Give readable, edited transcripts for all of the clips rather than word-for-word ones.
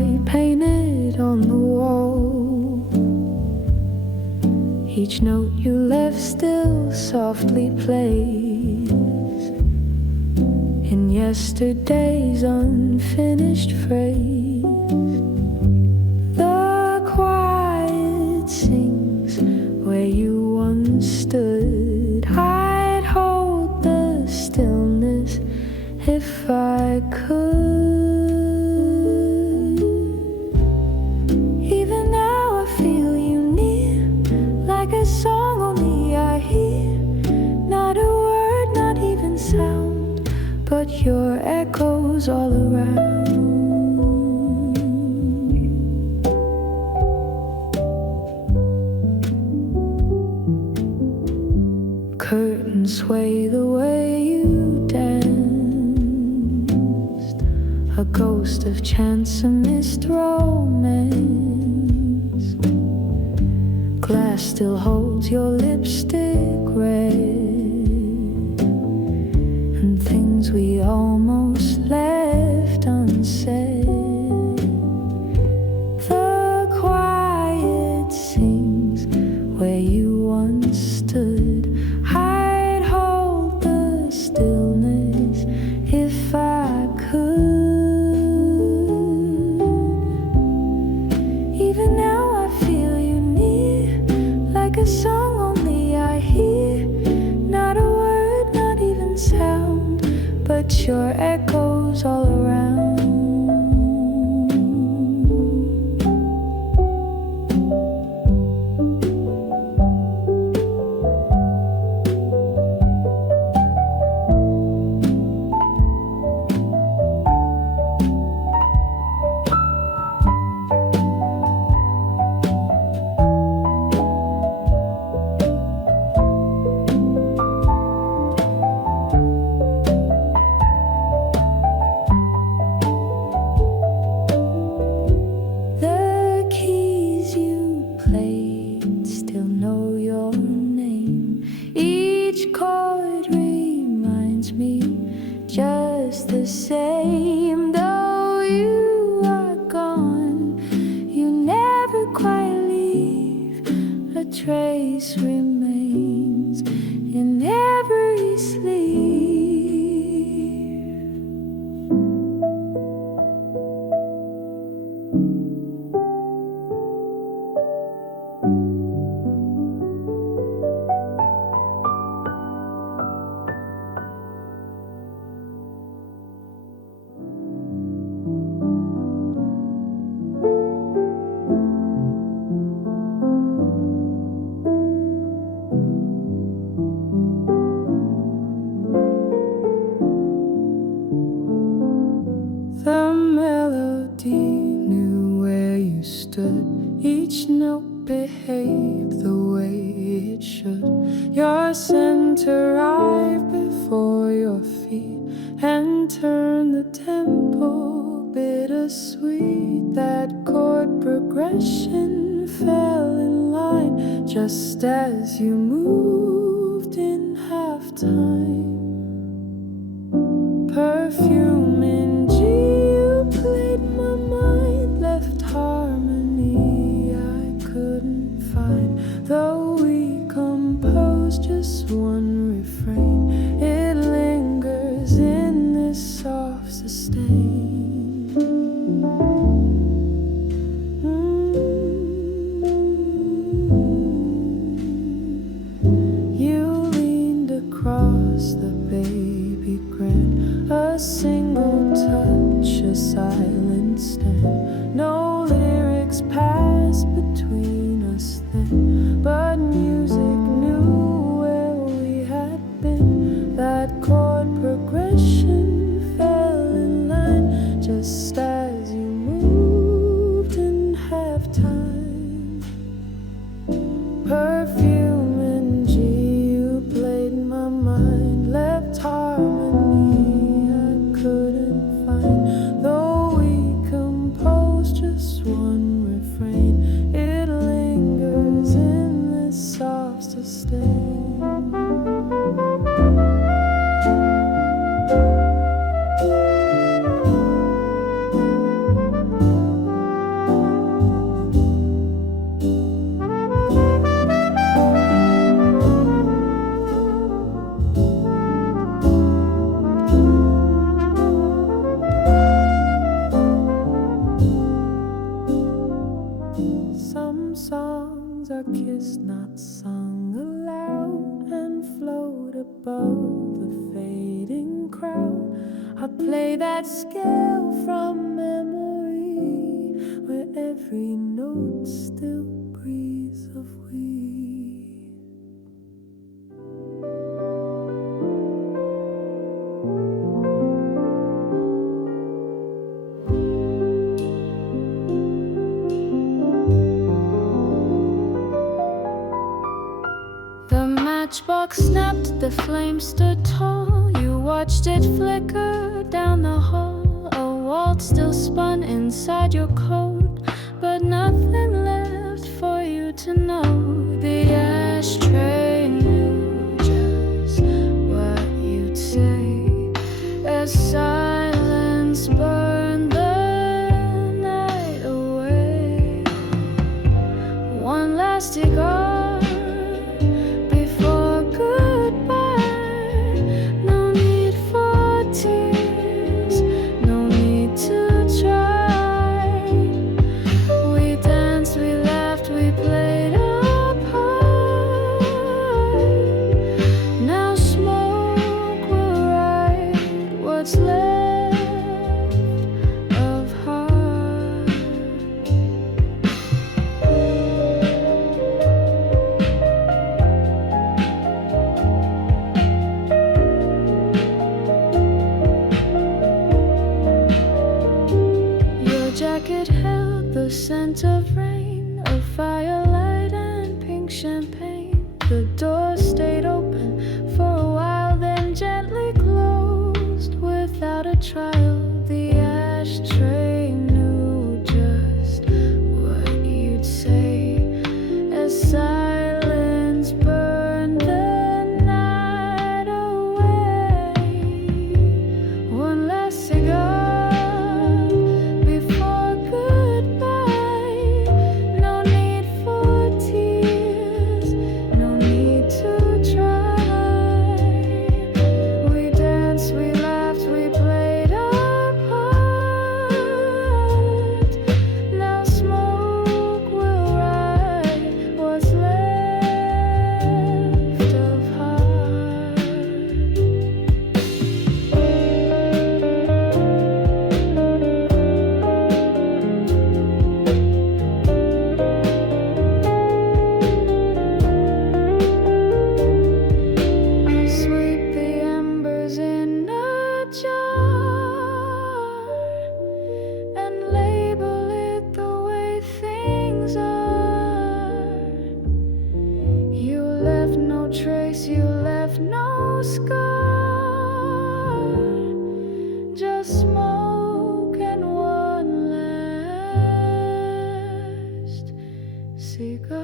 light painted on the wall. Each note you left still softly plays in yesterday's unfinished phrase. The quiet sings where you once stood. I'd hold the stillness if I could. Even now I feel you near, like a song only I hear. Not a word, not even sound, but your echoes all around. Curtains sway the way you danced, a ghost of chance, a missed romance. Glass still holds your lipstick red, and things we almost left unsaid. The quiet sings where you once stood. I'd hold the stillness if I could. Even now I feel you near, like a song only I hear. Not a word, not even sound, but your echoes all around. The keys you played still know your name. Each chord reminds me just the same. Though you are gone, you never quite leave. A trace remains in every sleep. The melody knew where you stood. Each note behaved the way it should. Your center arrived before your feet and turned the tempo bittersweet. That chord progression fell in line just as you moved in halftime. Perfume in G, you played my mind, left harmony I couldn't find. Though we composed just one refrain, it lingers in this soft sustain. You leaned across the baby grand, a single touch, a silent stand. No lyrics passed between us then, but music knew where we had been. That chord progression fell in line just as you moved in halftime. Perfume and G, you played my mind, left harmony I couldn't find. Though we composed just one refrain, it lingers in this soft songs are kissed, not sung aloud, and float above the fading crowd. I play that scale from memory, where every note still breathes of we. The matchbox snapped, the flame stood tall. You watched it flicker down the hall. A waltz still spun inside your coat, but nothing left for you to know. The ashtray knew just what you'd say as silence burned the night away. One last cigar before goodbye. No need for tears, no need to try. We danced, we laughed, we played our part. Now smoke will ride what's left of heart. Your jacket held the scent of rain, of firelight and pink champagne. The door stayed open for a while, then gently closed without a trial. The ashtray knew just what you'd say as silence burned the night away. One last cigar before goodbye. No need for tears, no need to try. We danced, we laughed, we played our part. Now smoke will ride what's left of heart. I'll sweep the embers in a jar and label it the way things are. You left no trace, you left no scar, just smoke and one last cigar.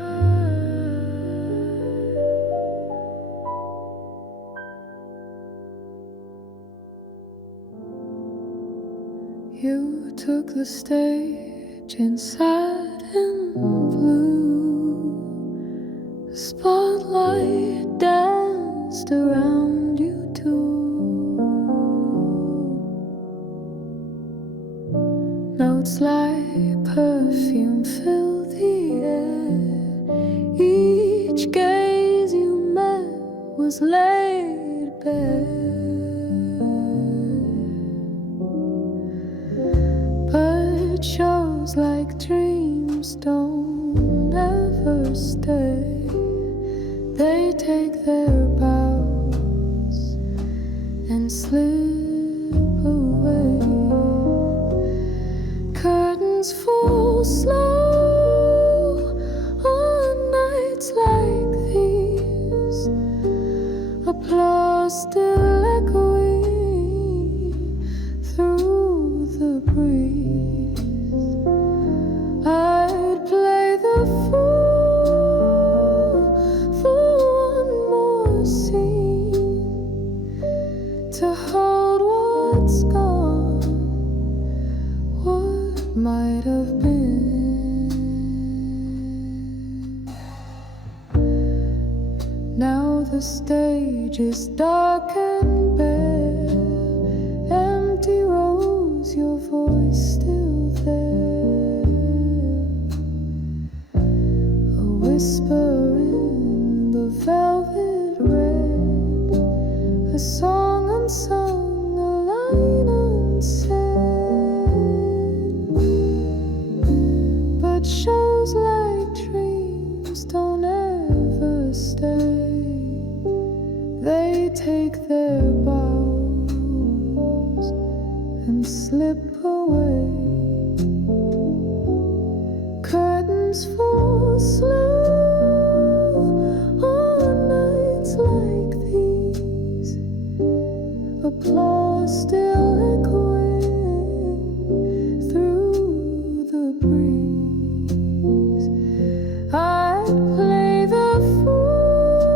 You took the stage in sad and blue. The spotlight danced around you too. Notes like perfume filled the air. Each gaze you met was laid bare. But shows like dreams don't ever stay. They take their bows and slip away. Curtains fall slow on nights like these. Applause still echoing through the breeze. I'd play the fool for one more scene, to hold what's gone, what might have been. Now the stage is dark and bare, empty rows, your voice still there. A whisper shows like dreams don't ever stay. They take their bows and slip away. Curtains fall slow on nights like these. Applause still echoing through the breeze. I'd play the fool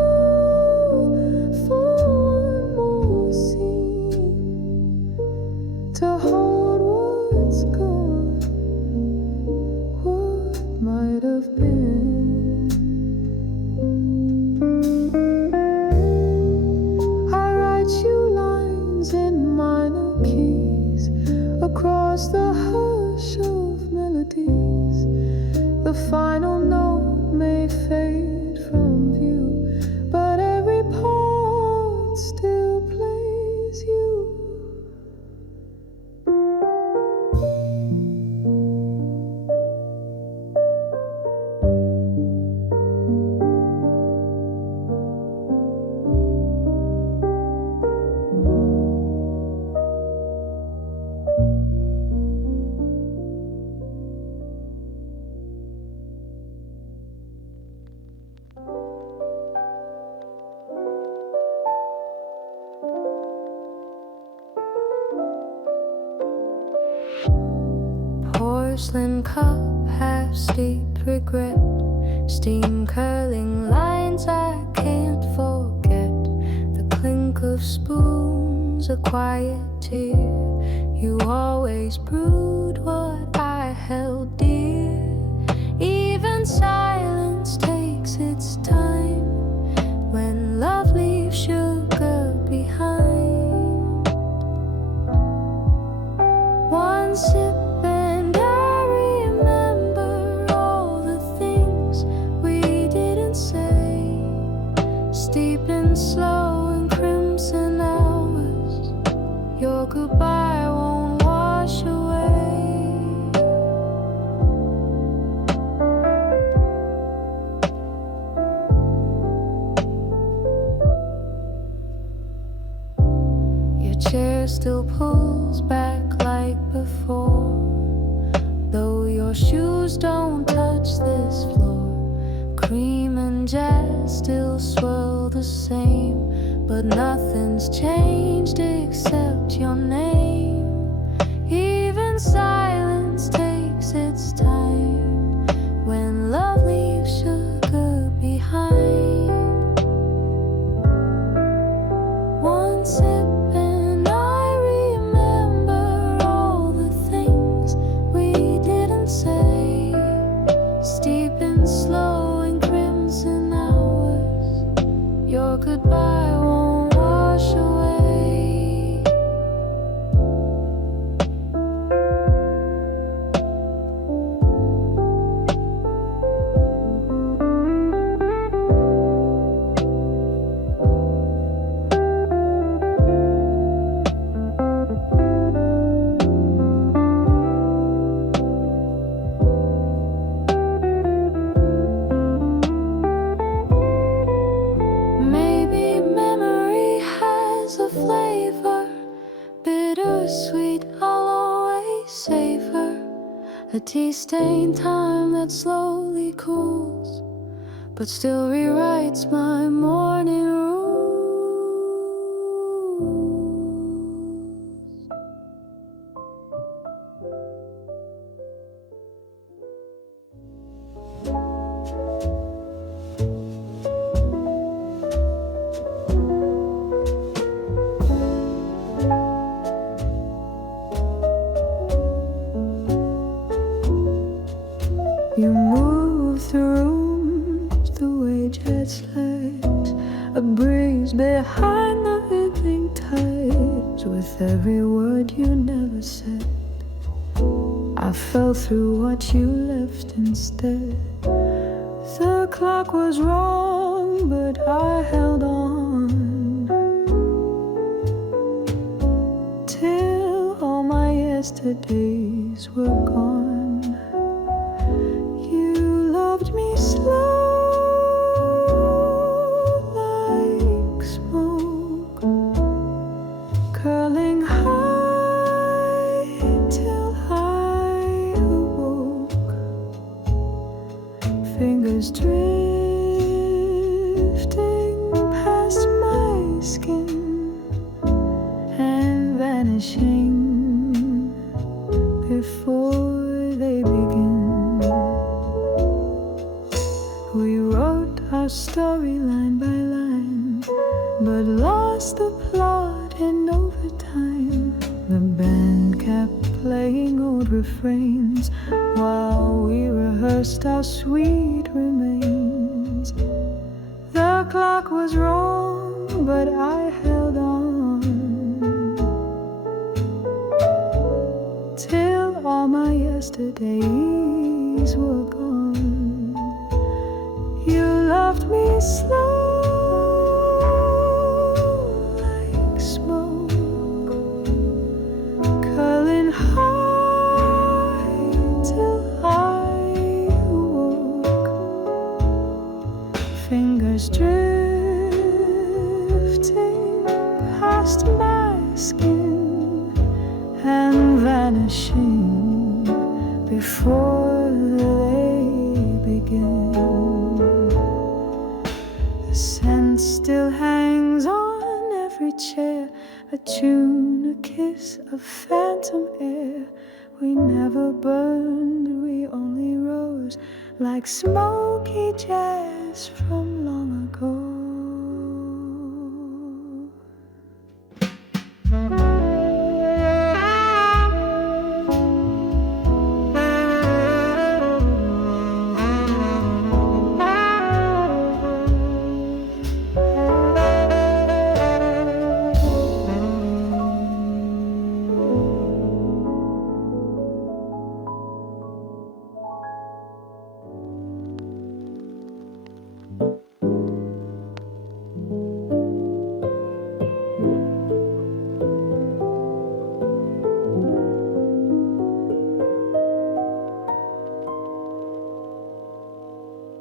for one more scene to hold what's gone, what might have been. I write you lines in minor keys across the hush of melodies. The final note may fade from view, but every part still plays you. Porcelain cup, half steep regret, steam curling lines I can't forget. The clink of spoons, a quiet tear. You always brewed what I held dear. Even silence takes its time when love leaves sugar behind. One sip and I remember all the things we didn't say. Steep in slow and crimson hours, your goodbye won't wash away. Your chair still pulls back like before, though your shoes don't touch this floor. Cream and jazz still swirl the same, but nothing's changed except your name. Even silence takes its time when love leaves sugar behind. One sip and I remember all the things we didn't say. Steep in slow and crimson hours, your goodbye won't wash away. Maybe memory has a flavor, bittersweet, I'll always savor. A tea-stained time that slowly cools, but still rewrites my morning rules. You move through rooms the way jet slides, a breeze behind the evening tides. With every word you never said, I fell through what you left instead. The clock was wrong, but I held on till all my yesterdays were gone. fingers drifting past my skin and vanishing before they begin. We wrote our story line by line, but lost the plot in overtime. The band kept playing old refrains while we rehearsed our sweet remains. The clock was wrong, but I held on till all my yesterdays were gone. You loved me slow like smoke, curling high till I awoke. Fingers drifting past my skin and vanishing before they begin. The scent still hangs on every chair, a tune, a kiss, a phantom air. We never burned, we only rose like smoky jazz from long ago.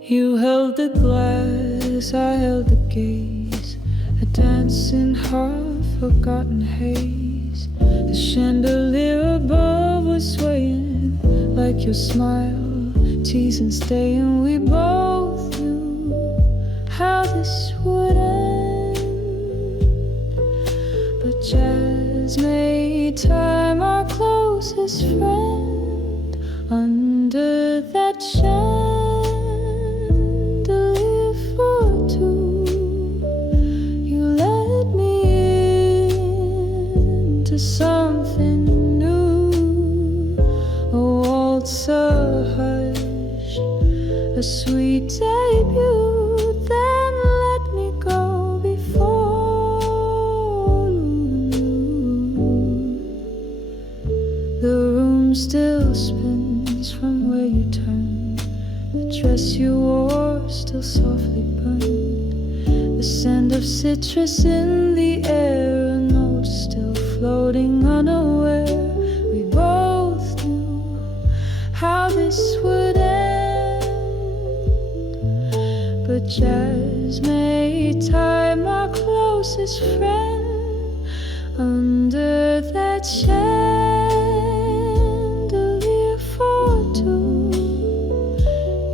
You held the glass, I held the gaze, a dance in half-forgotten haze. The chandelier above was swaying like your smile, teasing, staying. We both knew how this would end, but jazz made time our closest friend. Under that chandelier for two, you let me into something new. A waltz, a hush, a sweet debut. Then let me go before noon. The room still spins from where you turned. The dress you wore still softly burned. The scent of citrus in the air, a note still floating unaware. We both knew how this would end, but jazz made time our closest friend. Under that chandelier for two,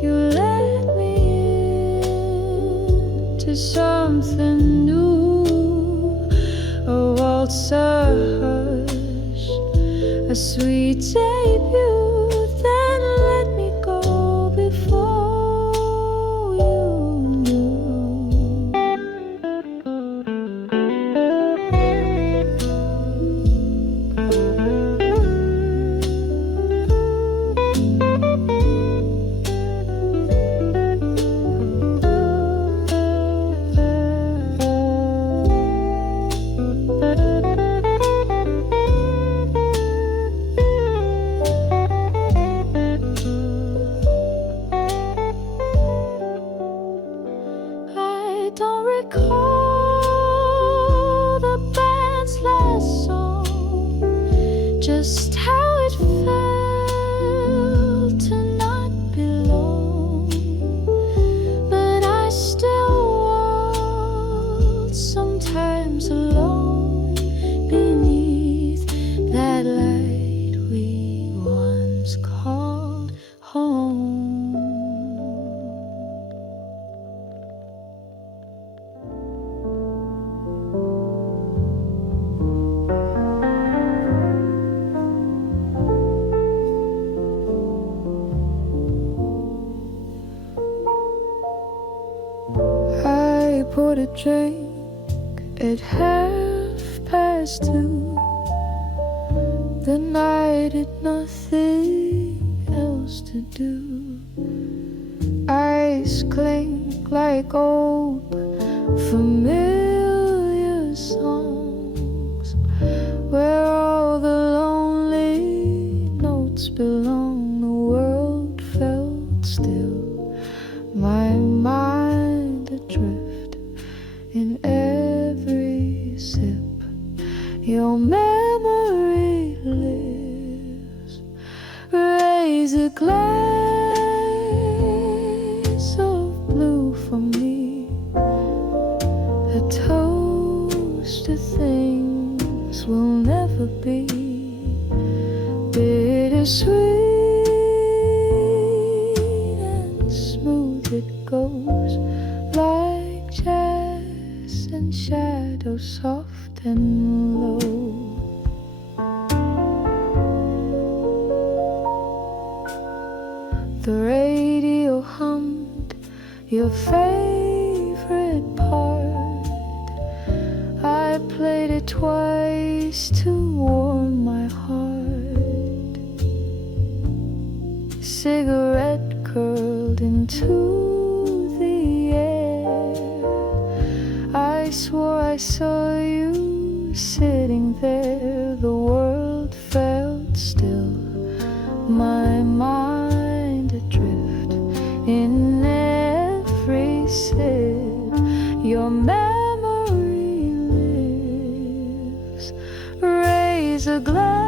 you let me into something new. A waltz, a hush, a sweet debut. Then let me go before you knew. poured a drink at 2:30. The night had nothing else to do. Eyes clink like old familiar songs, where all the lonely notes belong. The world felt still, my mind adrift in every sip. Your memory lives. Raise a glass of blue for me, a toast to things we'll never be. Bittersweet and smooth it goes, like jazz and shadow, soft and low. The radio hummed your favorite part. I played it twice to warm my heart. Cigarette curled into the air. I swore I saw you sitting there. The world felt still, my mind adrift in every sip. Your memory lives. Raise a glass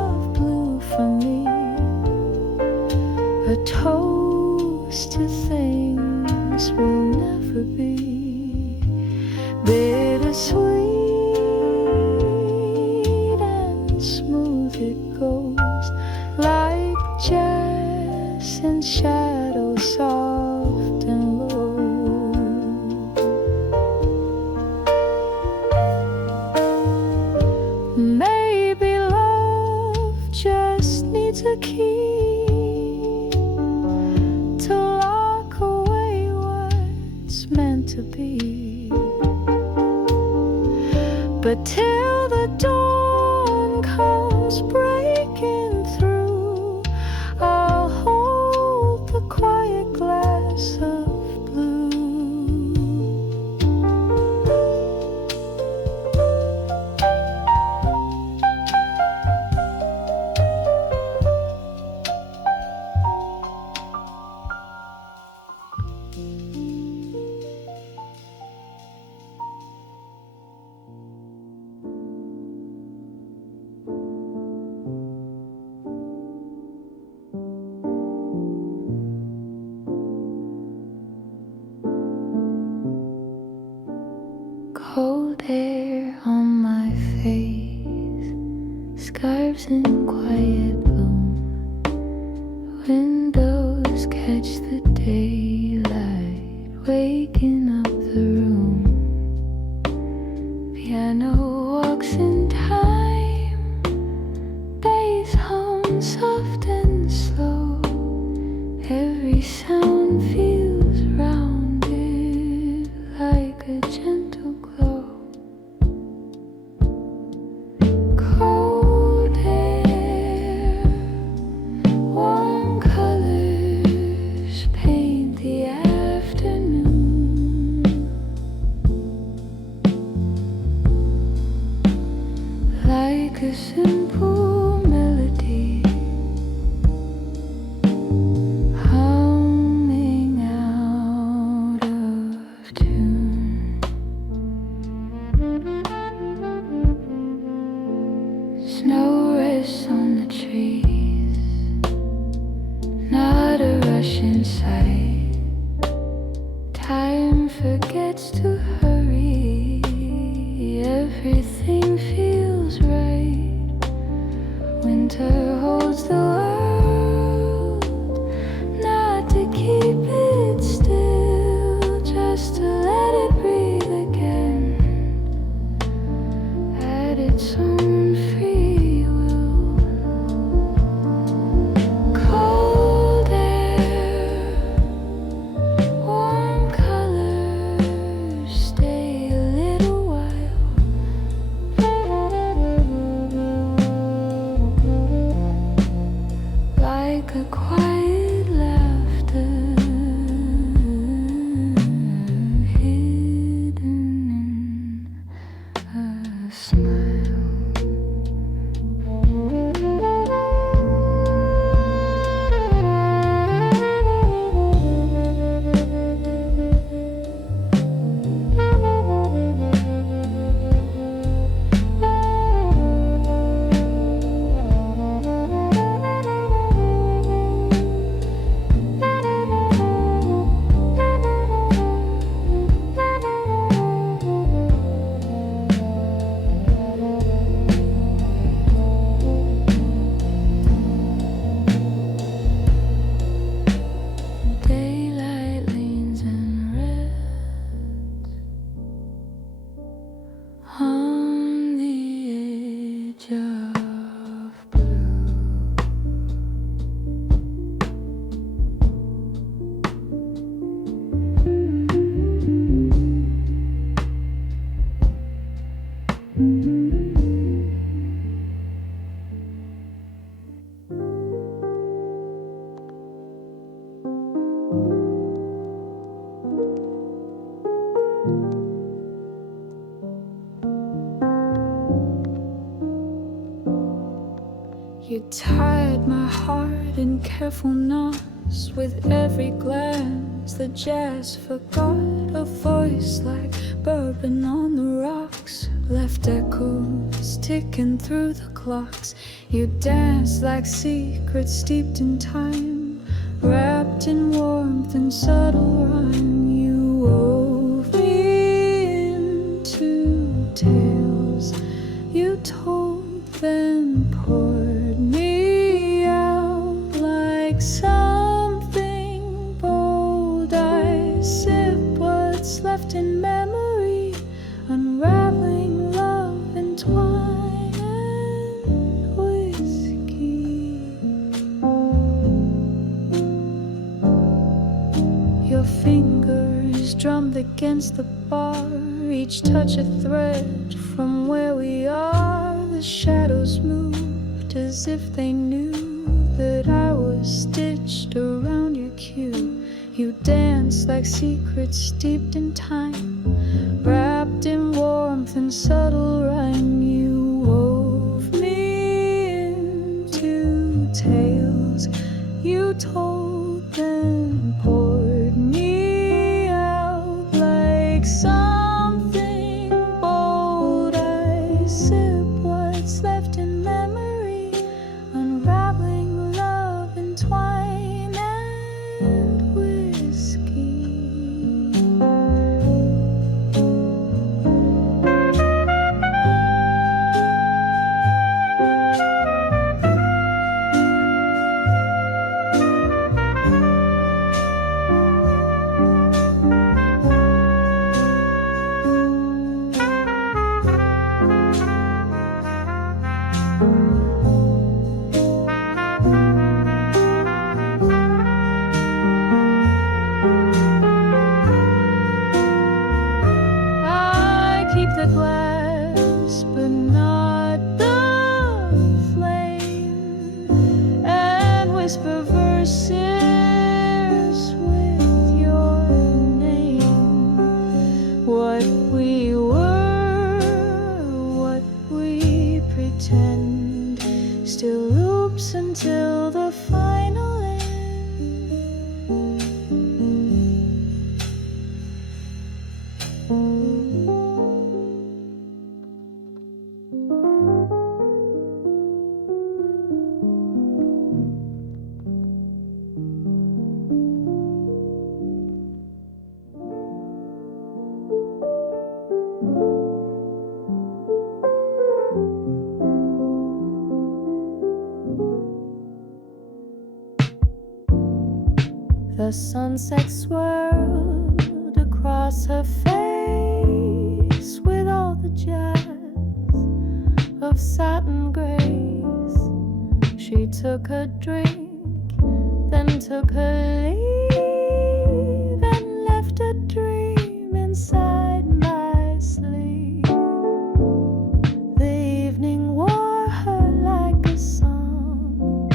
of blue for me, a toast to things we'll never be. Bittersweet and smooth it goes, like jazz and shadow, soft and low. Maybe love just needs a key to lock away what's meant to be. But till the dawn comes breaking through, I'll hold the quiet glass of blue. Cold air on my face, scarves in quiet bloom. Windows catch the daylight, waking up the room. Piano walks in time, bass hum soft and slow. Every sound feels rounded like a gentle glow. Cold air, warm colors paint the afternoon. Like a simple melody humming out of tune. Snow rests on the trees, not a rush in sight. Time forgets to hurry, everything feels right. Winter holds the world, not to keep it still, just to let it breathe again at its own free will. Cold air, like a quiet laughter hidden in a smile. You tied my heart in careful knots with every glance. The jazz forgot a voice like bourbon on the rocks, left echoes ticking through the clocks. You danced like secrets steeped in time, wrapped in warmth and subtle rhyme. You wove me into tales you told, then poured me out like something bold. I sip what's left in memory, unraveling love entwined and whiskey. Your fingers drummed against the bar, each touch a thread from where we are. The shadows moved as if they knew that I was stitched around your cue. You danced like secrets steeped in time, wrapped in warmth and subtle rhyme. You wove me into tales you told, then poured me out like something bold. I sip what's left in memory, unraveling love entwined and whiskey. I keep the glass, but not the flame, and whisper verses with your name. What we were, what we pretend, still loops until the final end. The sunset swirled across her face with all the jazz of satin grace. She took a drink, then took her leave, and left a dream inside my sleep. The evening wore her like a song,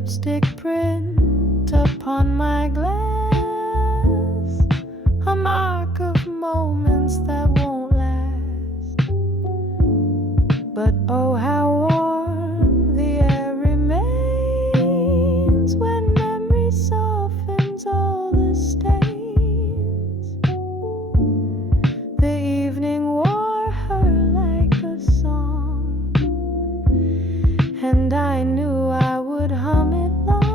lipstick print upon my glass, a mark of moments that won't last. But oh, how warm the air remains when memory softens all the stains. The evening wore her like a song, and I knew I would hum it long.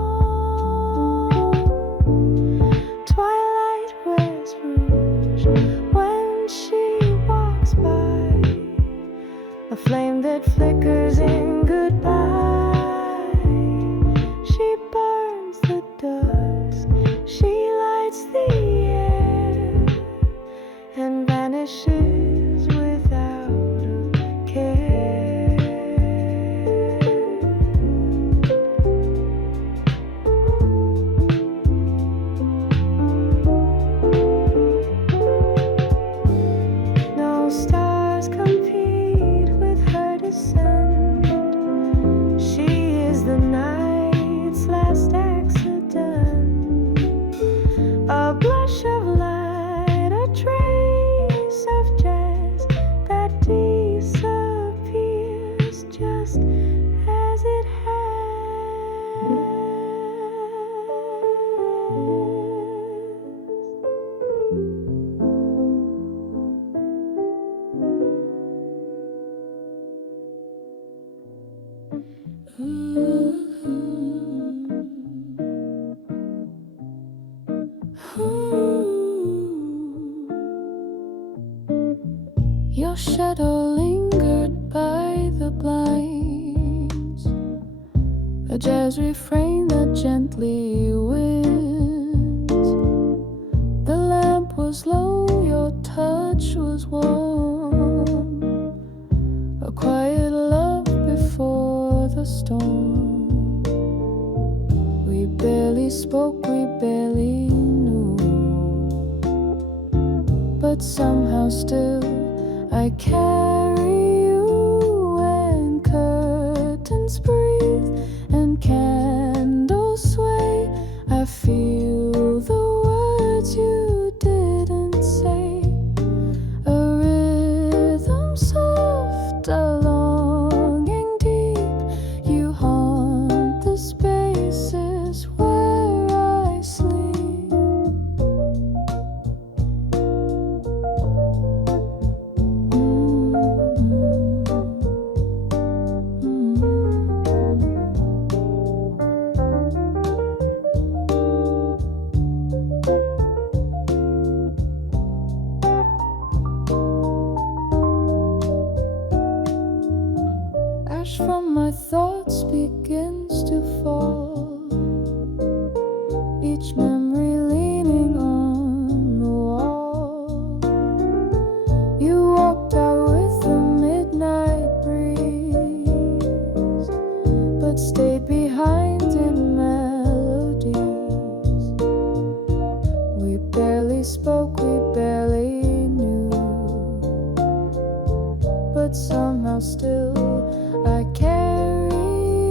Twilight wears rouge when she walks by, a flame that flickers in goodbye. She burns the dusk, she lights the air, and vanishes without a care. No stars compete with her descent. She is the night's last accident. A blush of light, a trace of jazz that disappears just as it Your shadow lingered by the blinds, a jazz refrain that gently wins. The lamp was low, your touch was warm, a quiet love before the storm. We barely spoke, we barely knew, but somehow still I carry you, and curtains breathe and candles sway. I feel the words you didn't say, a rhythm soft, a longing deep. You haunt the spaces where I sleep. Ash from my thoughts begins to fall, each memory leaning on the wall. You walked out with the midnight breeze, but stayed behind in melodies. We barely spoke, we barely knew, but somehow still I carry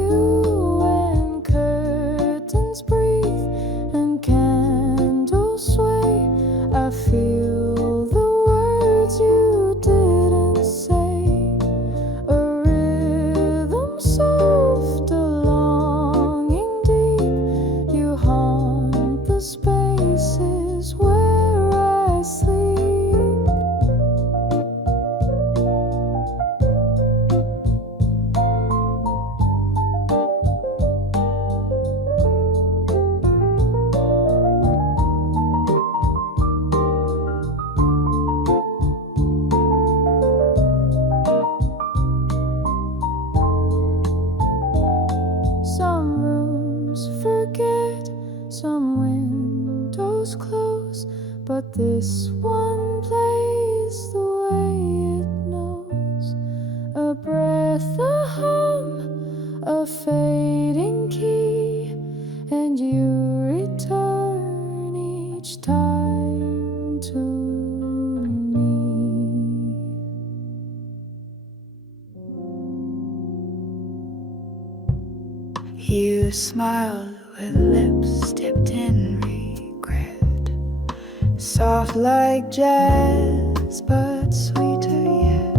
you, and curtains breathe and candles sway. I feel the words you didn't say, a rhythm soft, a longing deep. You haunt the spaces where I sleep. Some rooms forget, some windows close, but this one plays the way it knows. A breath, a hum, a fading key, and you return each time to me. You smiled with lips dipped in regret, soft like jazz but sweeter yet,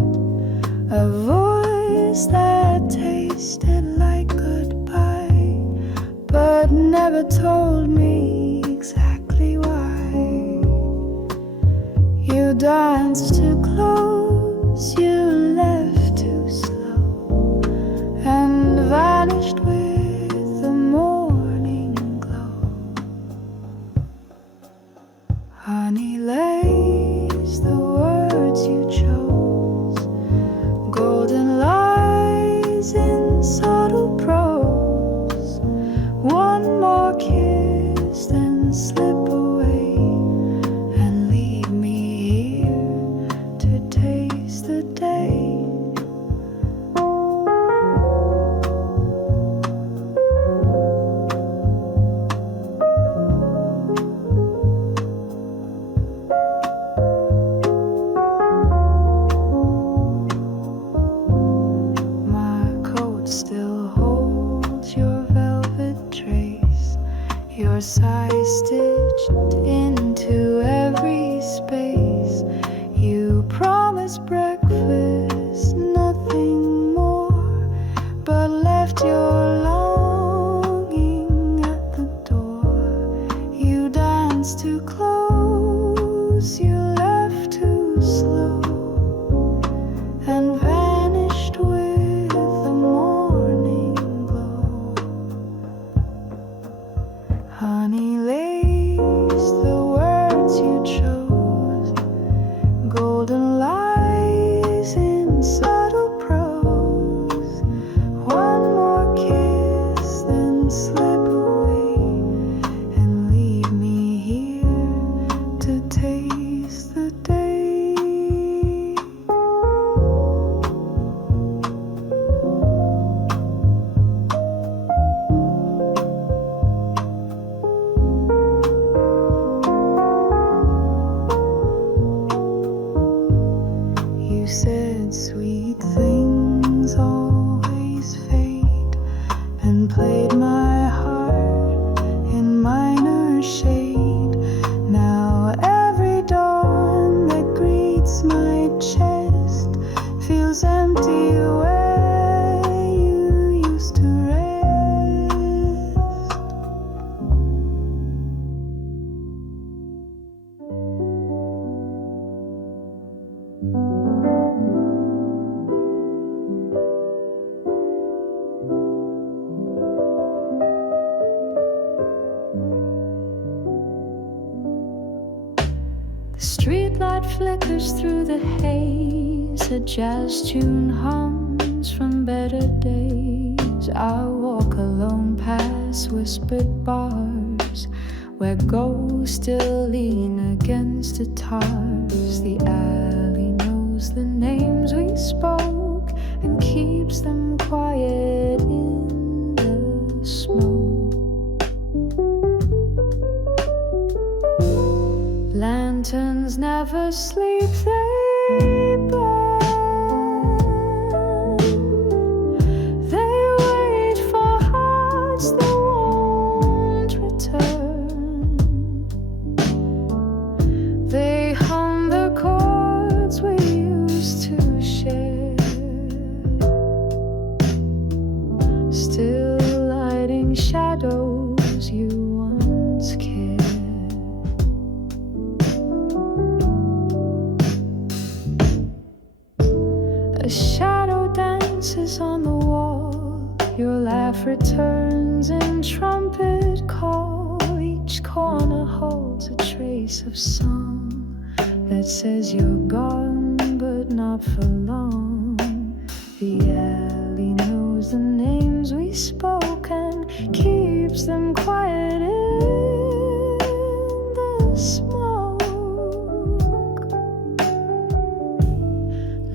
a voice that tasted like goodbye but never told me exactly why. You danced too close, you left too slow, and vanished with the morning glow. Honey lace, the words you chose, golden lies in subtle prose. One more kiss, then slip away and leave me here to taste the day. My coat still holds your velvet trace, your size stitched into every space. You promised breakfast, nothing more, but left your longing at the door. You danced too close, you left too slow, and vanished with the morning glow. Honey lace, the words you chose, golden lies in subtle prose. One more kiss, then slip away and leave me here to taste the day. You said sweet things always fade, and played my heart in minor shade. Now every dawn that greets my chest feels empty where you used to rest. The streetlight flickers through the haze, a jazz tune hums from better days. I walk alone past whispered bars where ghosts still lean against the tars. The alley knows the names we spoke and keeps them quiet in the smoke. Lanterns never sleep, they burn. They wait for hearts that won't return. They hum the chords we used to share, still lighting shadows you once cared. A shadow dances on the wall, your laugh returns in trumpet call. Each corner holds a trace of song that says you're gone but not for long. The alley knows the names we spoke and keeps them quiet in the smoke.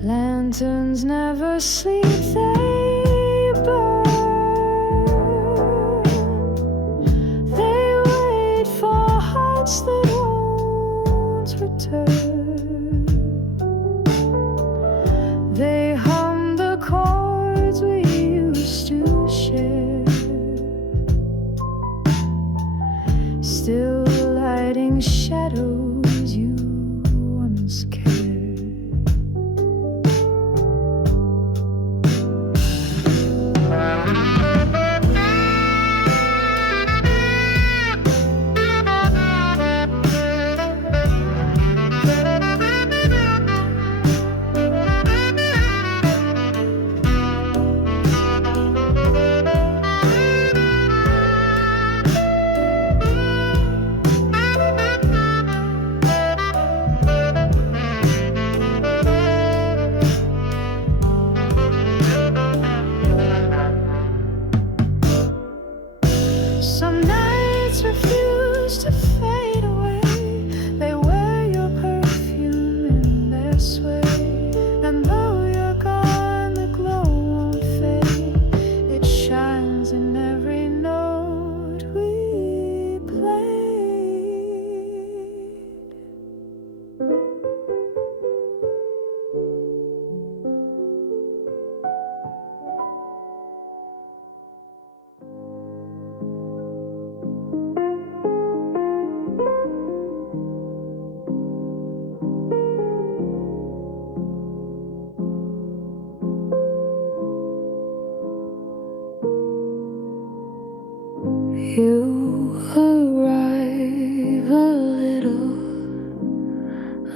Lanterns never sleep, they burn. They wait for hearts that won't return. They hum the chords we used to share,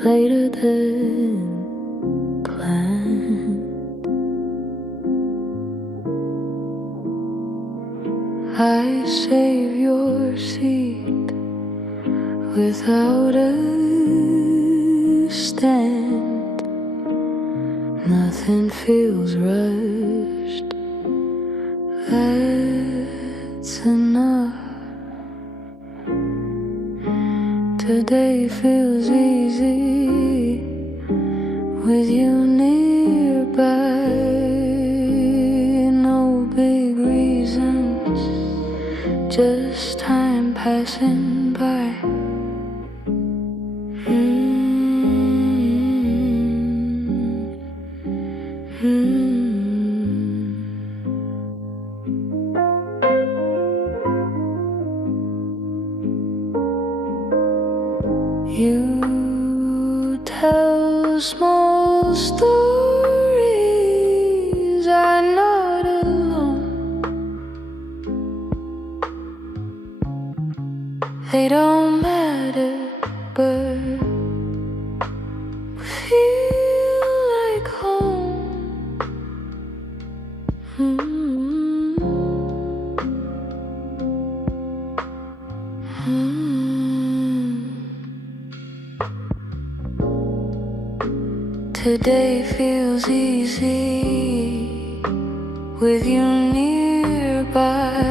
later than planned. I save your seat without a stand. Nothing feels rushed. That's enough. Today feels easy with you nearby. No big reasons, just time passing by. You tell small stories, I'm not alone. They don't matter, but feel like home. Today feels easy with you nearby.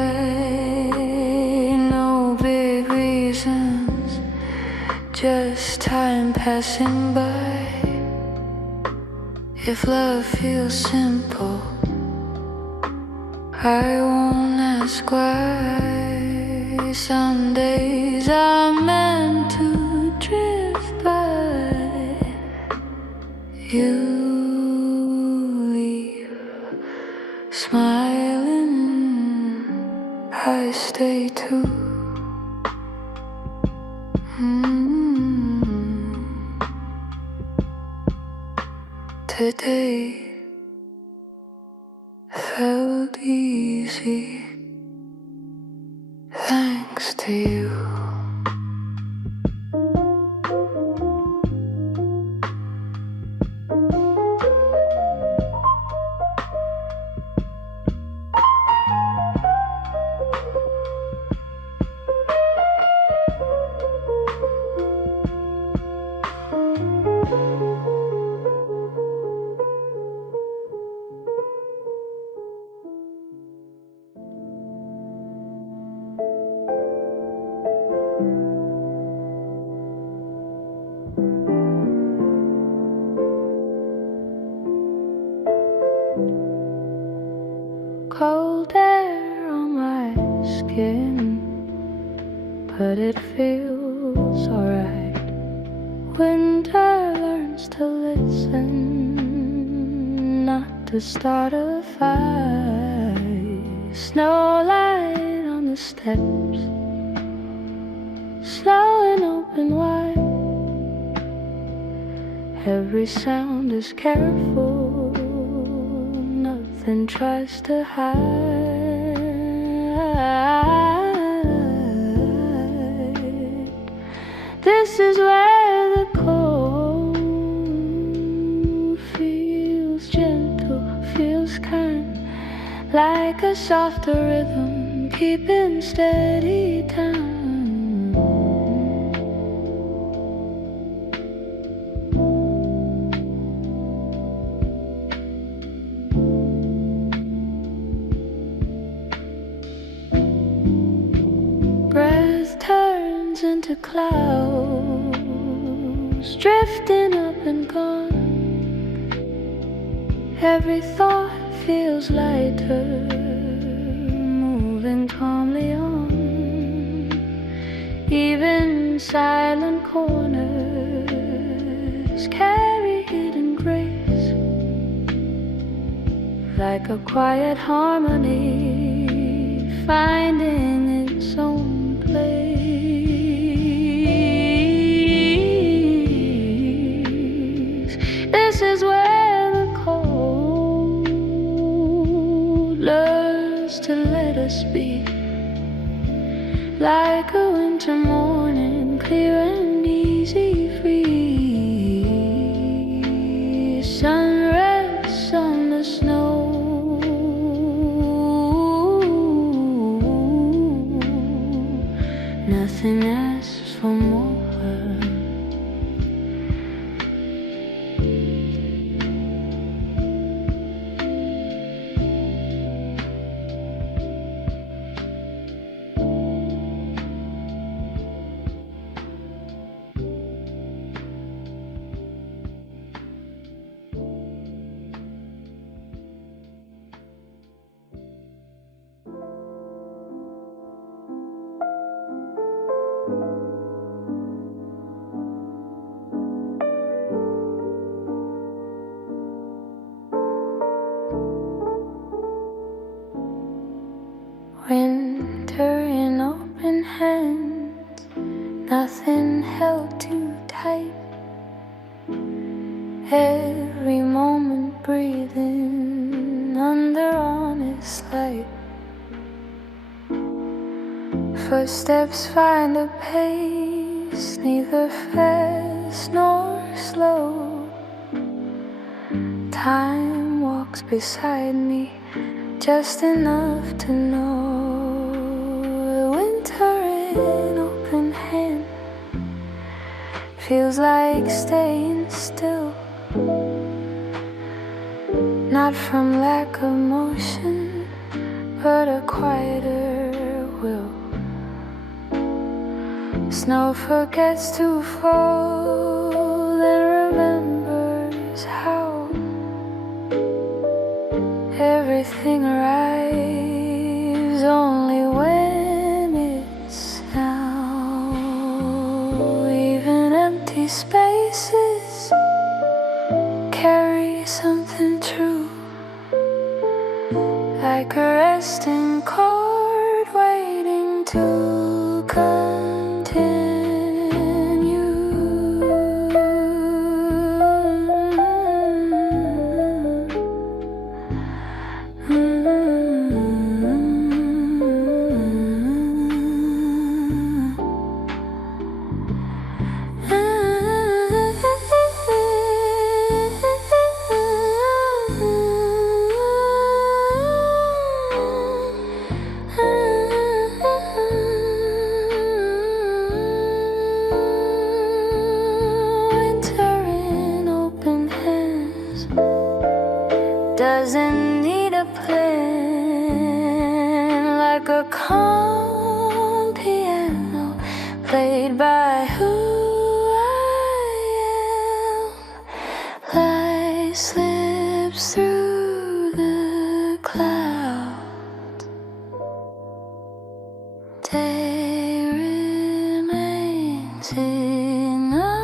No big reasons, just time passing by. If love feels simple, I won't ask why. Some days are meant to drift by. You leave smiling, I stay too. Today felt easy thanks to you. Cold air on my skin, but it feels alright. Winter learns to listen, not to start a fight. Snow light on the steps, slow and open wide. Every sound is careful, nothing tries to hide. This is where the cold feels gentle, feels kind, like a softer rhythm, keeping steady time. Into clouds, drifting up and gone. Every thought feels lighter, moving calmly on. Even silent corners carry hidden grace, like a quiet harmony, finding its own place. This is where the cold learns to let us be, like a winter morning, clear and easy, free. every moment breathing under honest light. Footsteps find a pace, neither fast nor slow. Time walks beside me, just enough to know. Winter in open hand feels like staying still, not from lack of motion, but a quieter will. Snow forgets to fall and remembers how everything arrives only when it's now. Even empty spaces carry something true, like a resting chord waiting to continue. Doesn't need a plan, like a calm piano played by who I am. Light slips through the clouds, day remains enough.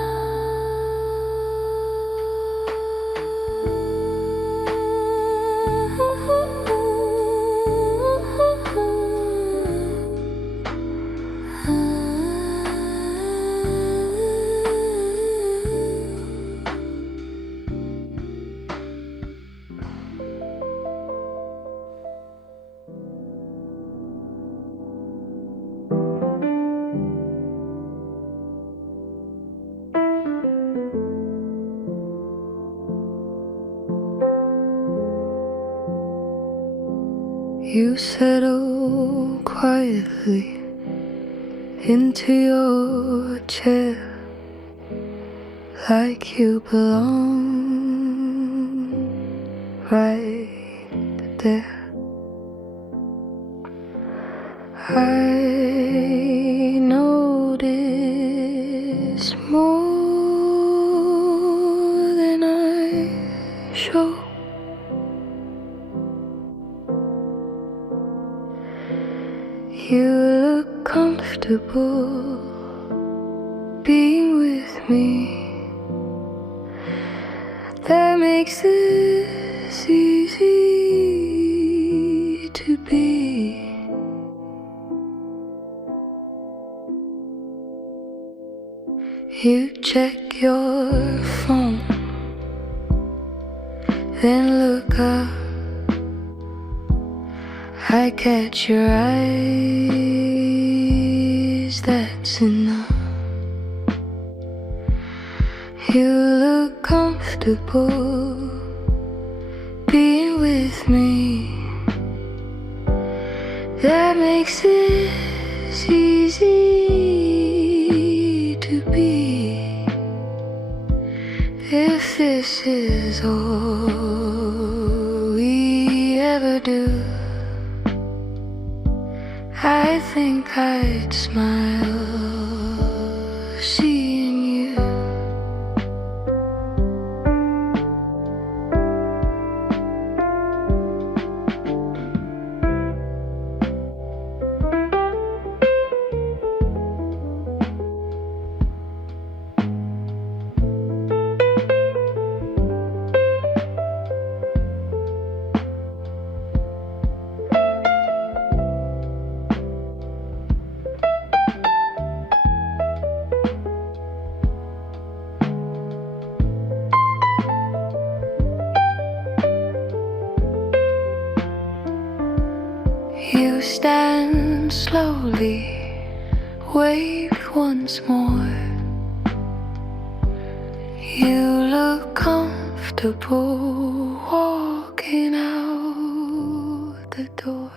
You settle quietly into your chair, like you belong right there. I notice more than I show. You look comfortable being with me. That makes this easy to be. You check your phone, then look up. I catch your eyes, that's enough. You look comfortable being with me. That makes this easy to be. If this is all we ever do, I think I'd smile seeing you. stand slowly, wake once more. You look comfortable walking out the door.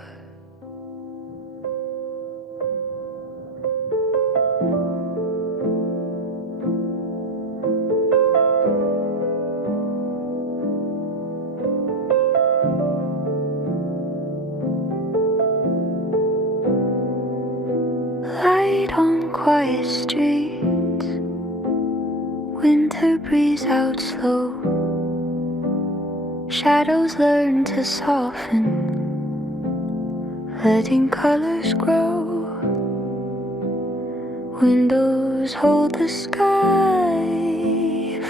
Light on quiet streets, winter breeze out slow. Shadows learn to soften, letting colors grow. Windows hold the sky,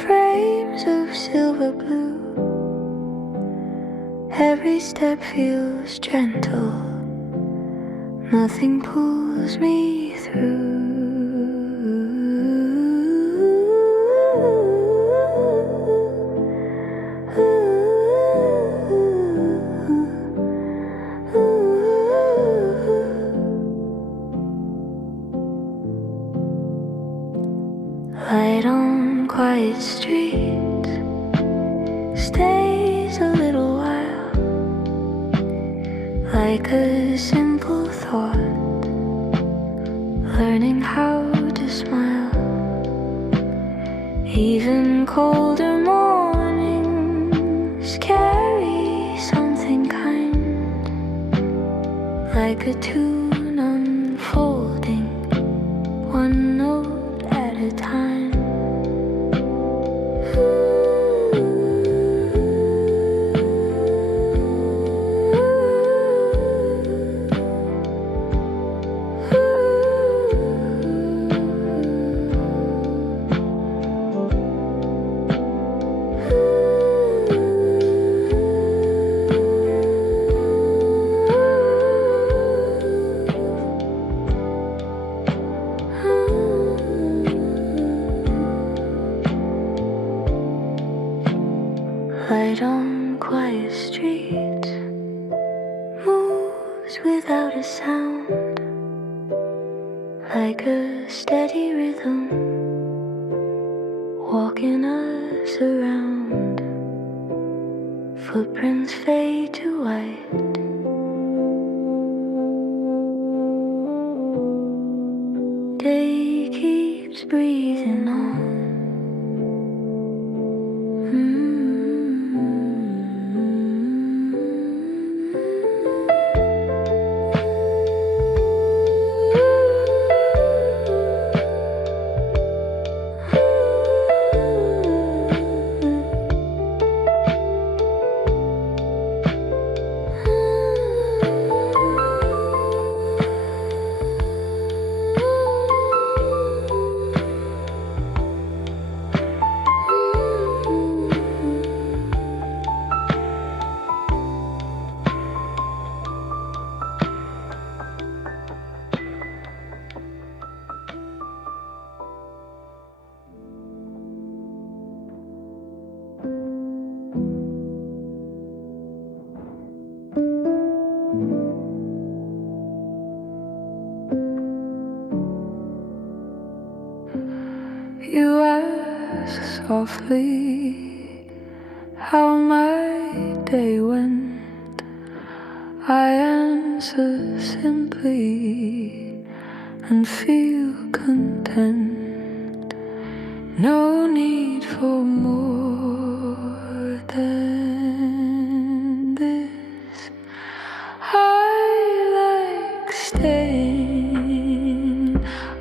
frames of silver blue. Every step feels gentle, nothing pulls me through. Light on quiet streets stays a little while, like a simple thought, learning how to smile. Even colder mornings carry something kind, like a tune unfolding, one note at a time. Light on quiet streets moves without a sound, like a steady rhythm walking us around. Footprints fade to white, day keeps breathing on. You ask softly how my day went. I answer simply and feel content. No need for more than this. I like staying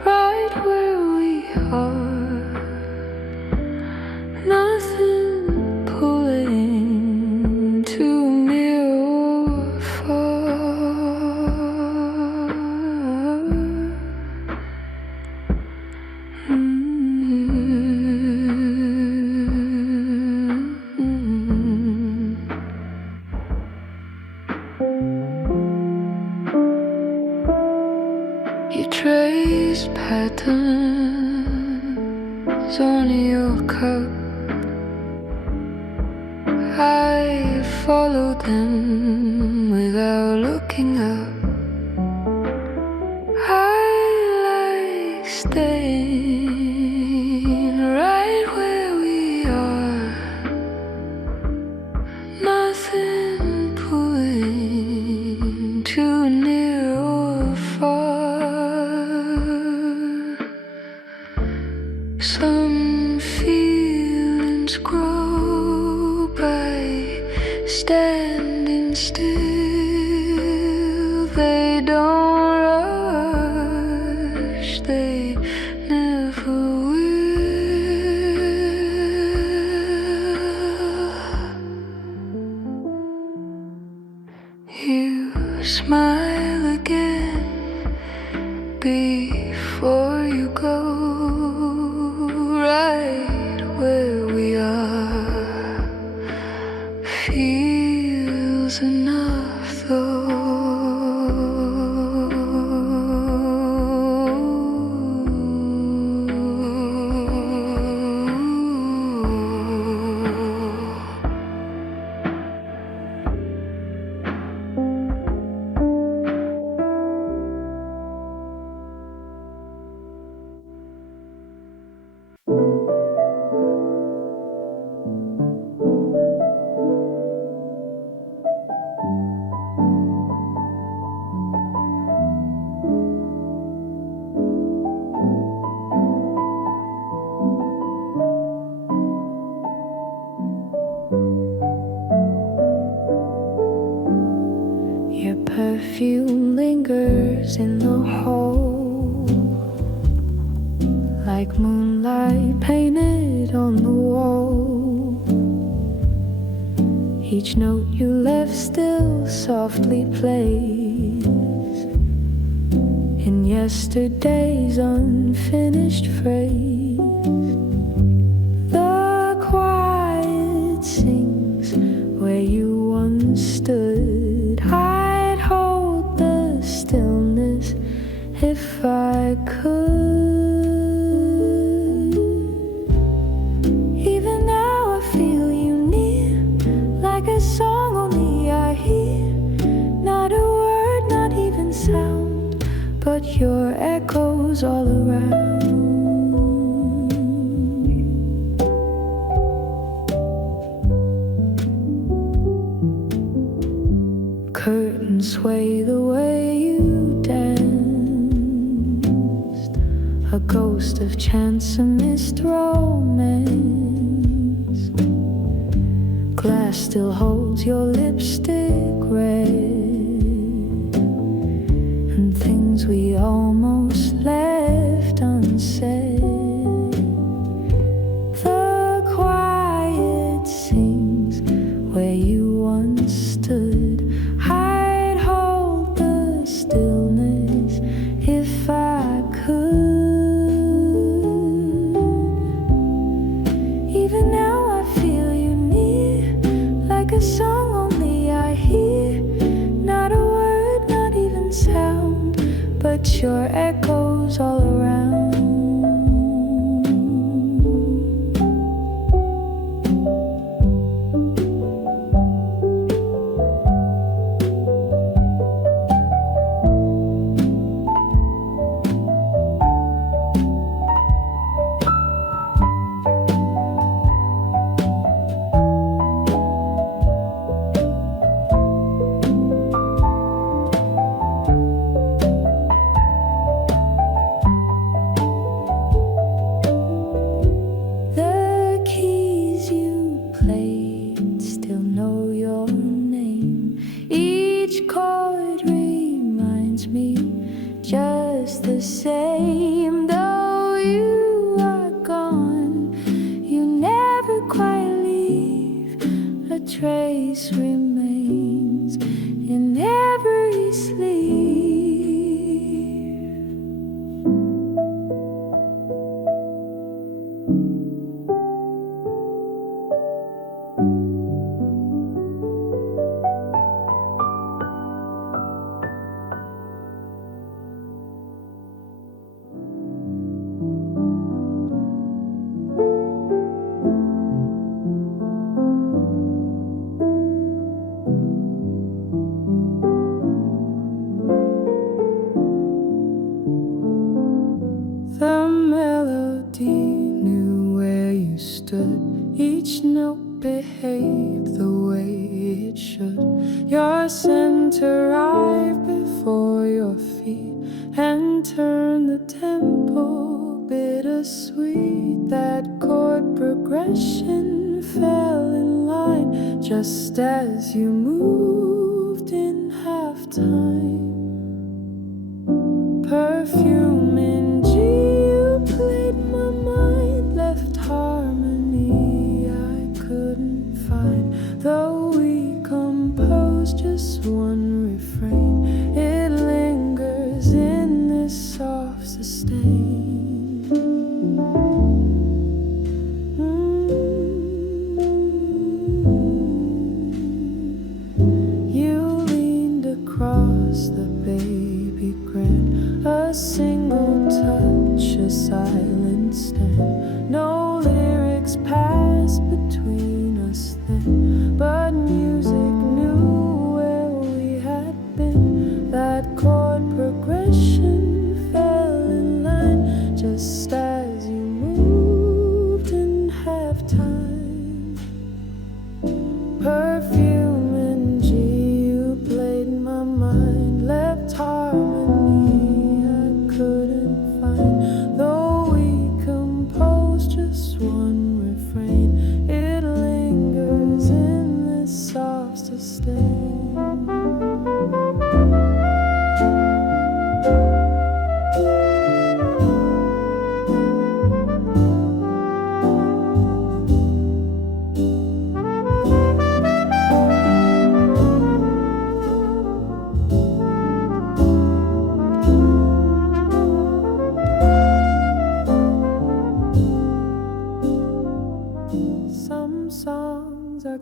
right where we are. Nothing pulling too near or far. You trace patterns on your cup. I follow them without looking up. Some feelings grow by standing still. They don't rush, they never will. You smile again before you go, right where we are. Feels enough though. Your perfume lingers in the hall, like moonlight painted on the wall. Each note you left still softly plays in yesterday's unfinished phrase. The quiet sings where you once stood. I'd hold the stillness if I could. Even now I feel you near, like a song only I hear. Not a word, not even sound, but your echoes all around. Curtains sway the way you danced, a ghost of chance, a missed romance. Glass still holds your lipstick red, and things we almost left unsaid. The quiet sings where you once stood. I'd hold the stillness if I could. Even now I feel you near, like a song only I hear. Not a word, not even sound, but your echoes all around. The keys you played still know your name. Each chord reminds me just the same. Though you are gone, you never quite leave. A trace remains in every sleep. The melody knew where you stood. Each note behaved the way it should. Your scent arrived before your feet and turned the tempo bittersweet that progression fell in line just as you moved in halftime. Perfume in G, you played my mind, left harmony I couldn't find. Though we composed just one refrain, it lingers in this soft sustain. A single touch, a silent stand. No lyrics passed between us then, but music knew where we had been. That chord progression fell in line just as you moved in halftime. Perfume and G, you played my mind, left harmony couldn't find. Though we composed just one refrain, it lingers in this soft sustain.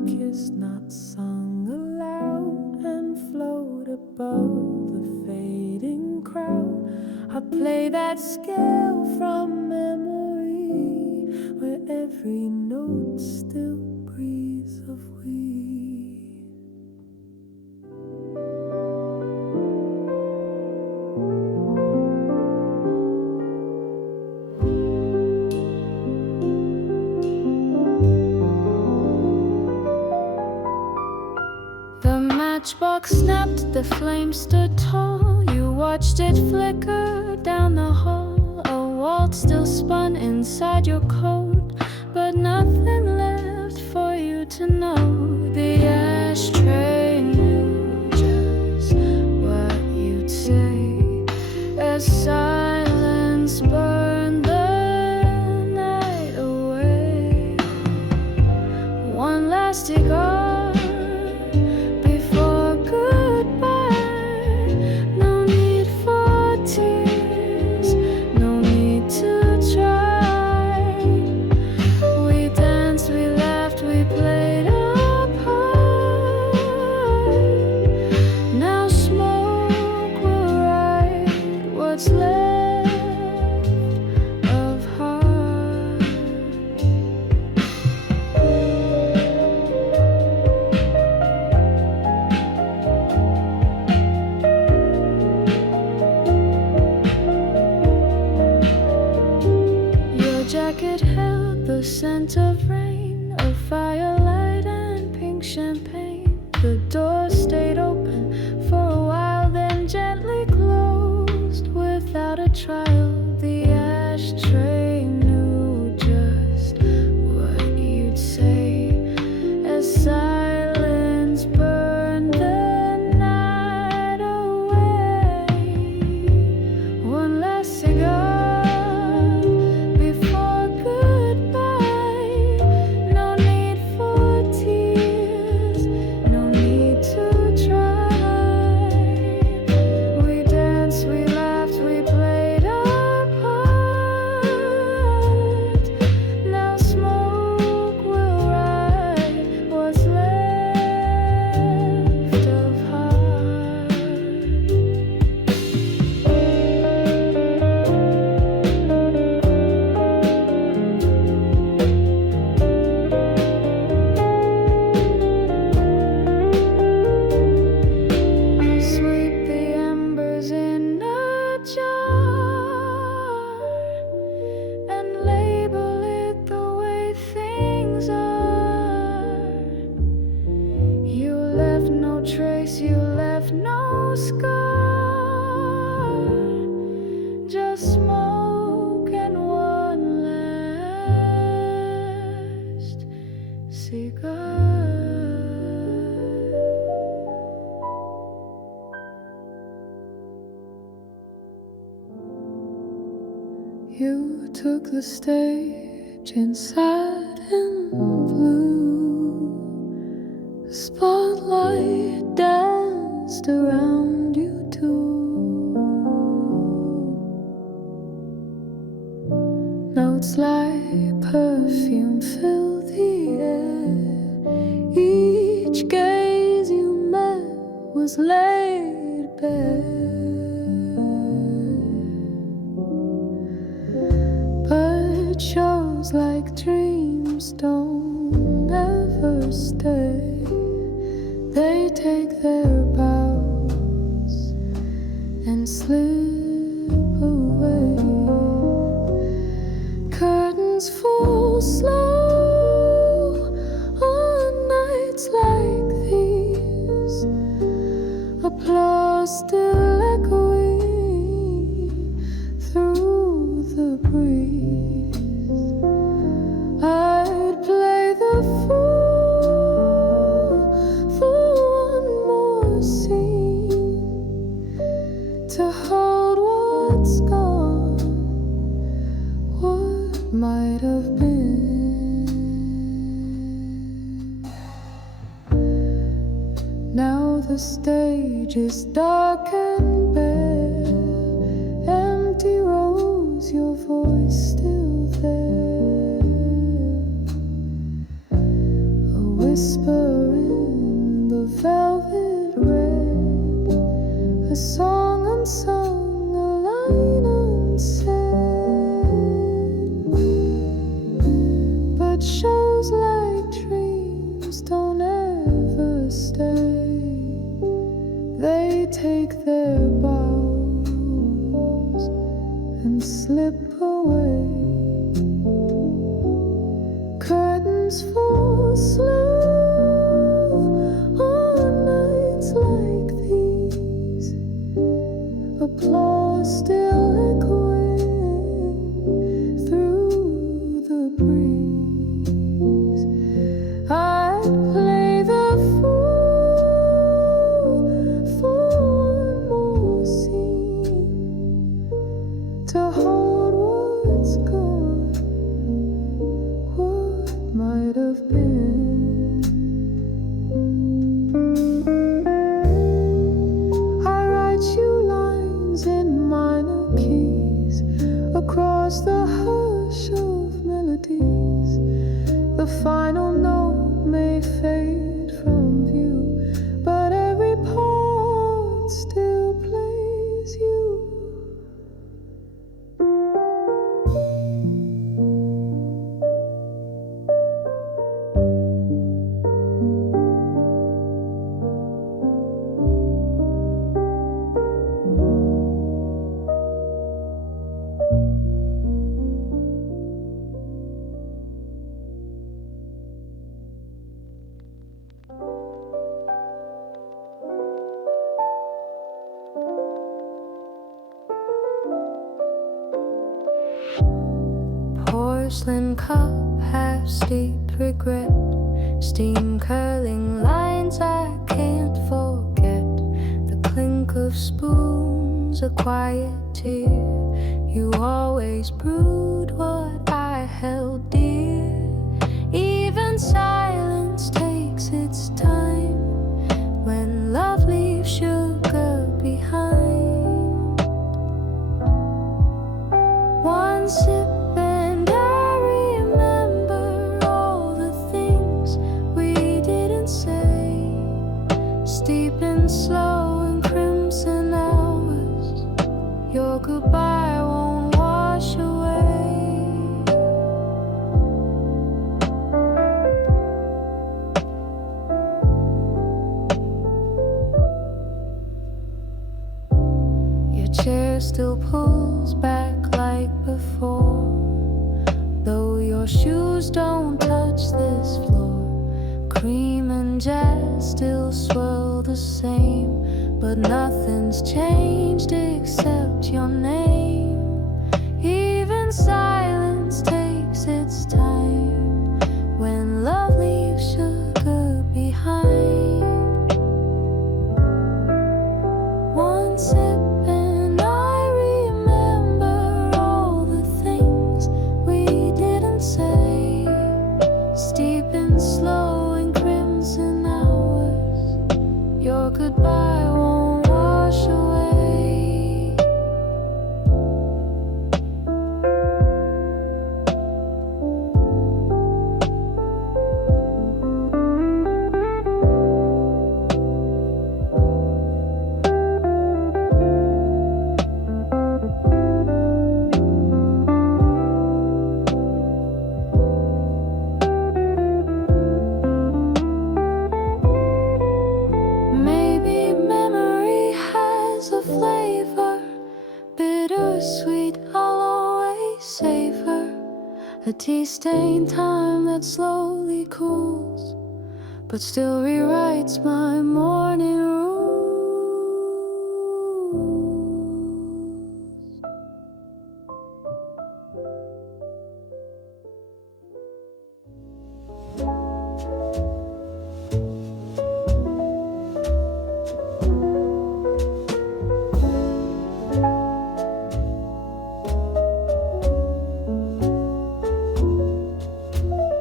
Kissed, not sung aloud, and float above the fading crowd. I play that scale from memory, where every note still breathes of we. Matchbox snapped, the flame stood tall. You watched it flicker down the hall. A waltz still spun inside your coat, but nothing left for you to know. The ashtray knew just what you'd say as silence burned the night away. One last cigar scent of rain, of firelight and pink champagne. The door stayed open for a while, then gently closed without a trial. The ashtray knew just what you'd say as silence burned the night away. One last cigar we danced, we laughed, we played cigar. You took the stage in satin blue. The spotlight danced around you too. Notes like perfume filled the air. Each gaze you met was laid bare. But shows like dreams don't ever stay. They take their bows and slip away. Curtains fall slow on nights like these. Applause still echoing through the breeze. I'd play the fool for one more scene, to hold what's gone, what might have been. Now the stage is dark and bare, empty rows, your voice still there. A whisper in the velvet red, a song unsung, a line unsaid. But shows like dreams don't ever stay. They take their bows and slip away. Curtains fall slow on nights like these. Applause still echoing through the breeze. I'd play the fool for one more scene, to hold what's gone, what might have been. I write you lines in minor keys across the hush of melodies. The final note may fade from view, but every part still plays you. Porcelain cup, half steep regret, steam curling lines I can't forget. The clink of spoons, a quiet tear. You always brewed what I held dear. Even silence takes its time when love leaves sugar behind. One sip and I remember all the things we didn't say. Steep in slow and crimson hours, your goodbye won't wash away. Your chair still pulls back like before, though your shoes don't touch this floor. Cream and jazz still swirl the same, but nothing's changed except your name. Even silence takes its time when love leaves stained time that slowly cools, but still rewrites my morning rules.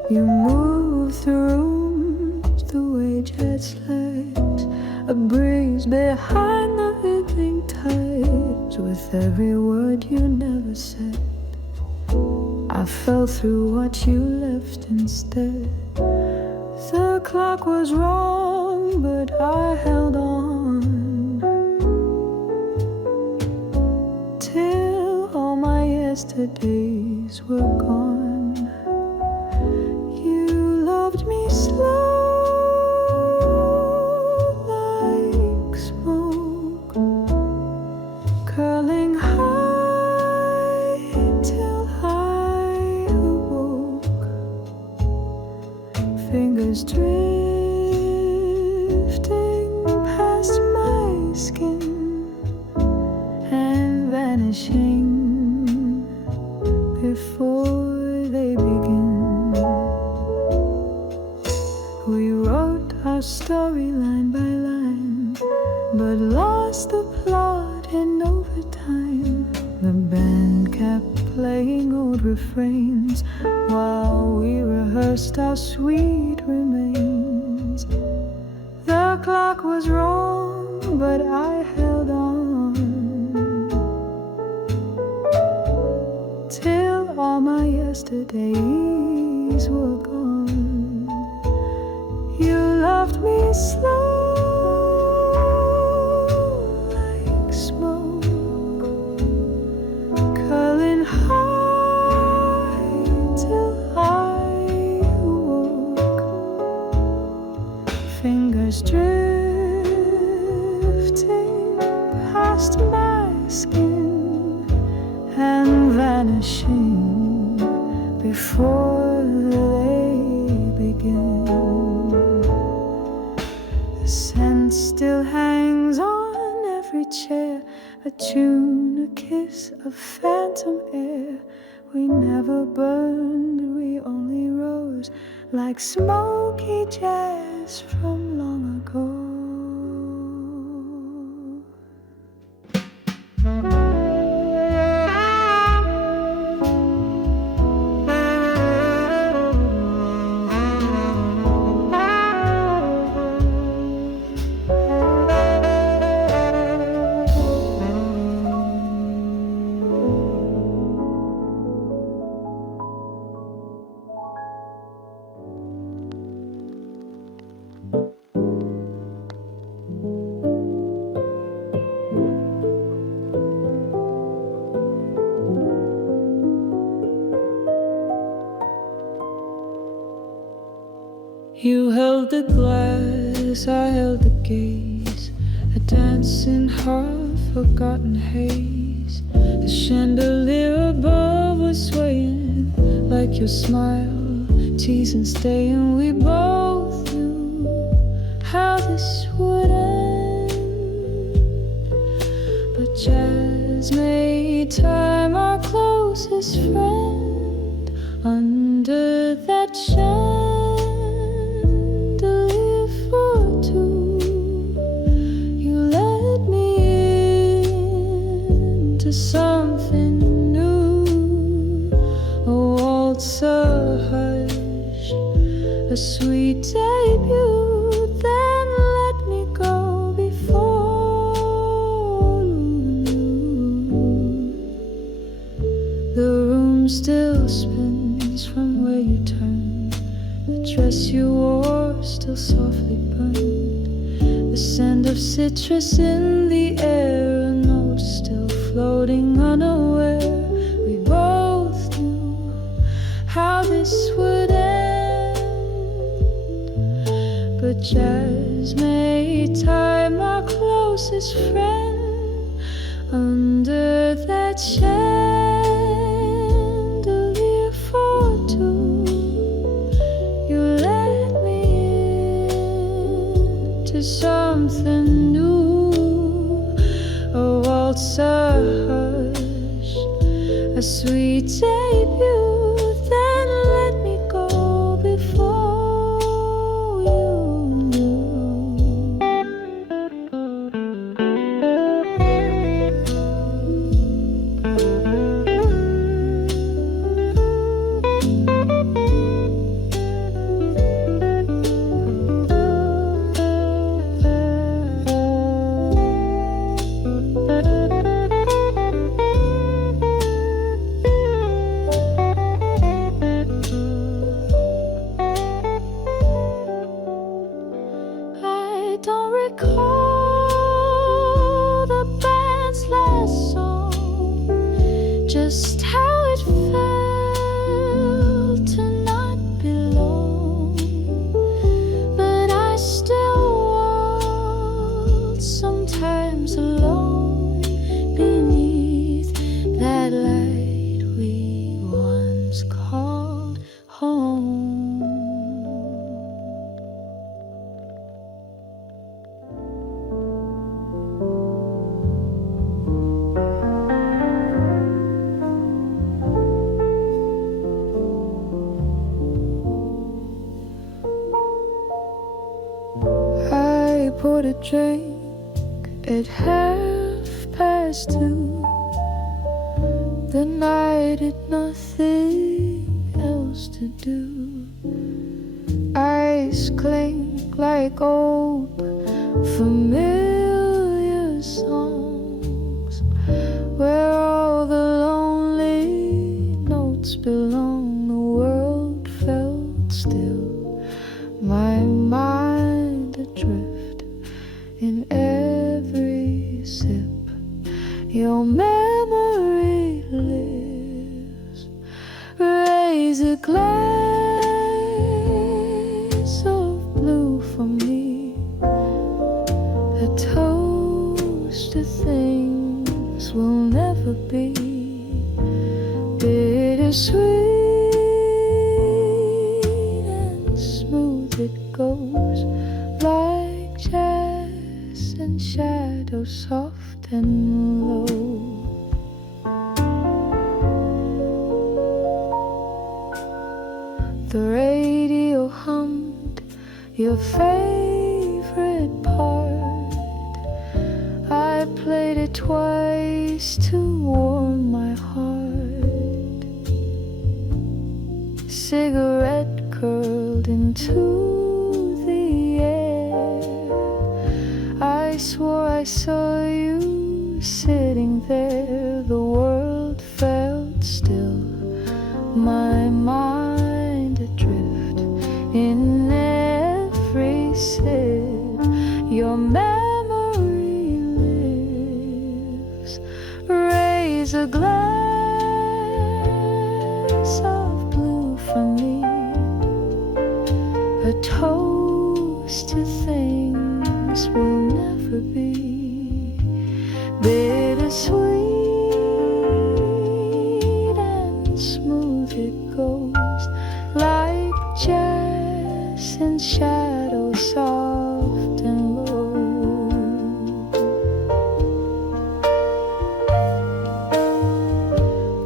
You move through rooms the way jet slides, a breeze behind the evening tides. With every word you never said, I fell through what you left instead. The clock was wrong, but I held on till all my yesterdays were gone. Loved me slow like smoke, curling high till I awoke. Fingers drifting past my skin and vanishing before they begin. We wrote our story line by line, but lost the plot in overtime. The band kept playing old refrains while we rehearsed our sweet remains. The clock was wrong, but I held on till all my yesterdays were gone. You loved me slow like smoke, curling high till I awoke. Fingers drifting past my skin and vanishing before they begin. The scent still hangs on every chair, a tune, a kiss, a phantom air. We never burned, we only rose like smoky jazz from long ago. You held the glass, I held the gaze, a dance in half-forgotten haze. The chandelier above was swaying like your smile, teasing, staying. We both knew how this would end, but jazz made time our closest friend. Under that chandelier for two, you let me into something new. A waltz, a hush, a sweet debut, then let me go before noon. The room still spins from where you turned, the dress you wore still softly burned, the scent of citrus in the air, a note still floating unaware. We both knew how this would end, but jazz made time our closest friend. Under that chandelier for two, a sweet debut, then let me go before you knew. I don't recall the band's last song, just how it felt to not belong, but I still waltz sometimes alone beneath that light we once called home. I poured a drink at 2:30. The night had nothing else to do. Eyes clink like old familiar songs, where all the lonely notes belong. The world felt still, my mind adrift in every sip. Your memory lives. Raise a glass of blue for me, a toast to things we'll never be. Bittersweet and smooth it goes, like jazz and shadow, soft and low. The radio hummed your favorite part. I played it twice to warm my heart. Cigarette curled into the air. I swore I saw you sitting there. The world felt still, my mind adrift in every sip. Your memory lives. Raise a glass of blue for me, a toast to things we'll never be. Bittersweet and smooth it goes, like jazz and shadow, soft and low.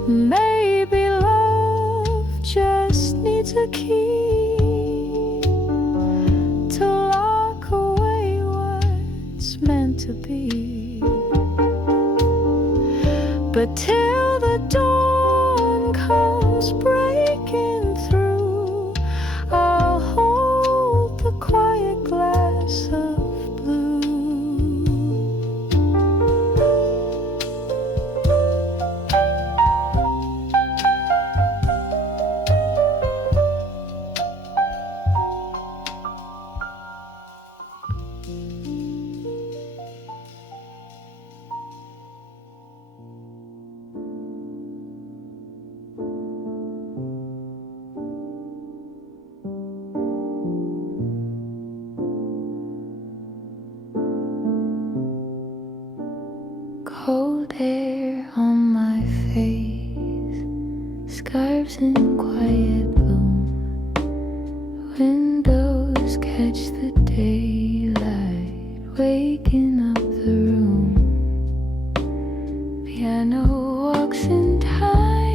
Maybe love just needs a key to lock away what's meant to be. But till the dawn comes breaking through, I'll hold the quiet glass of blue. Cold air on my face, scarves in quiet bloom. Windows catch the daylight, waking up the room. Piano walks in time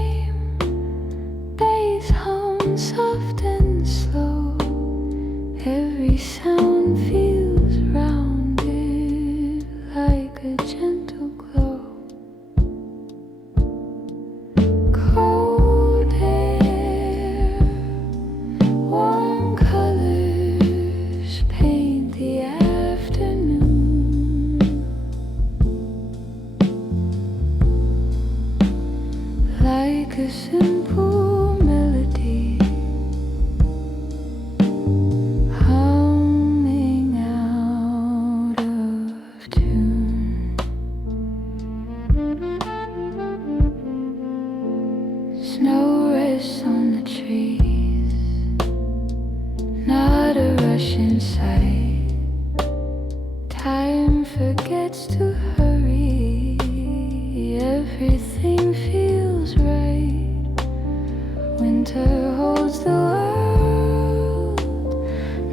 rush inside. Time forgets to hurry. Everything feels right. Winter holds the world,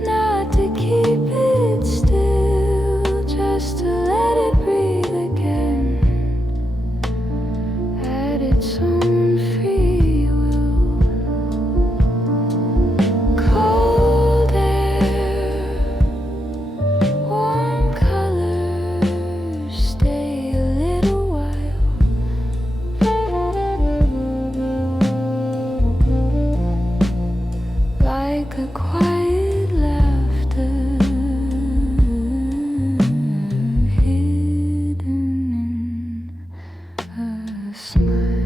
not to keep it still, just to let it breathe again at its own free will. Cold air, warm colors, stay a little while. Like a quiet laughter hidden in a smile.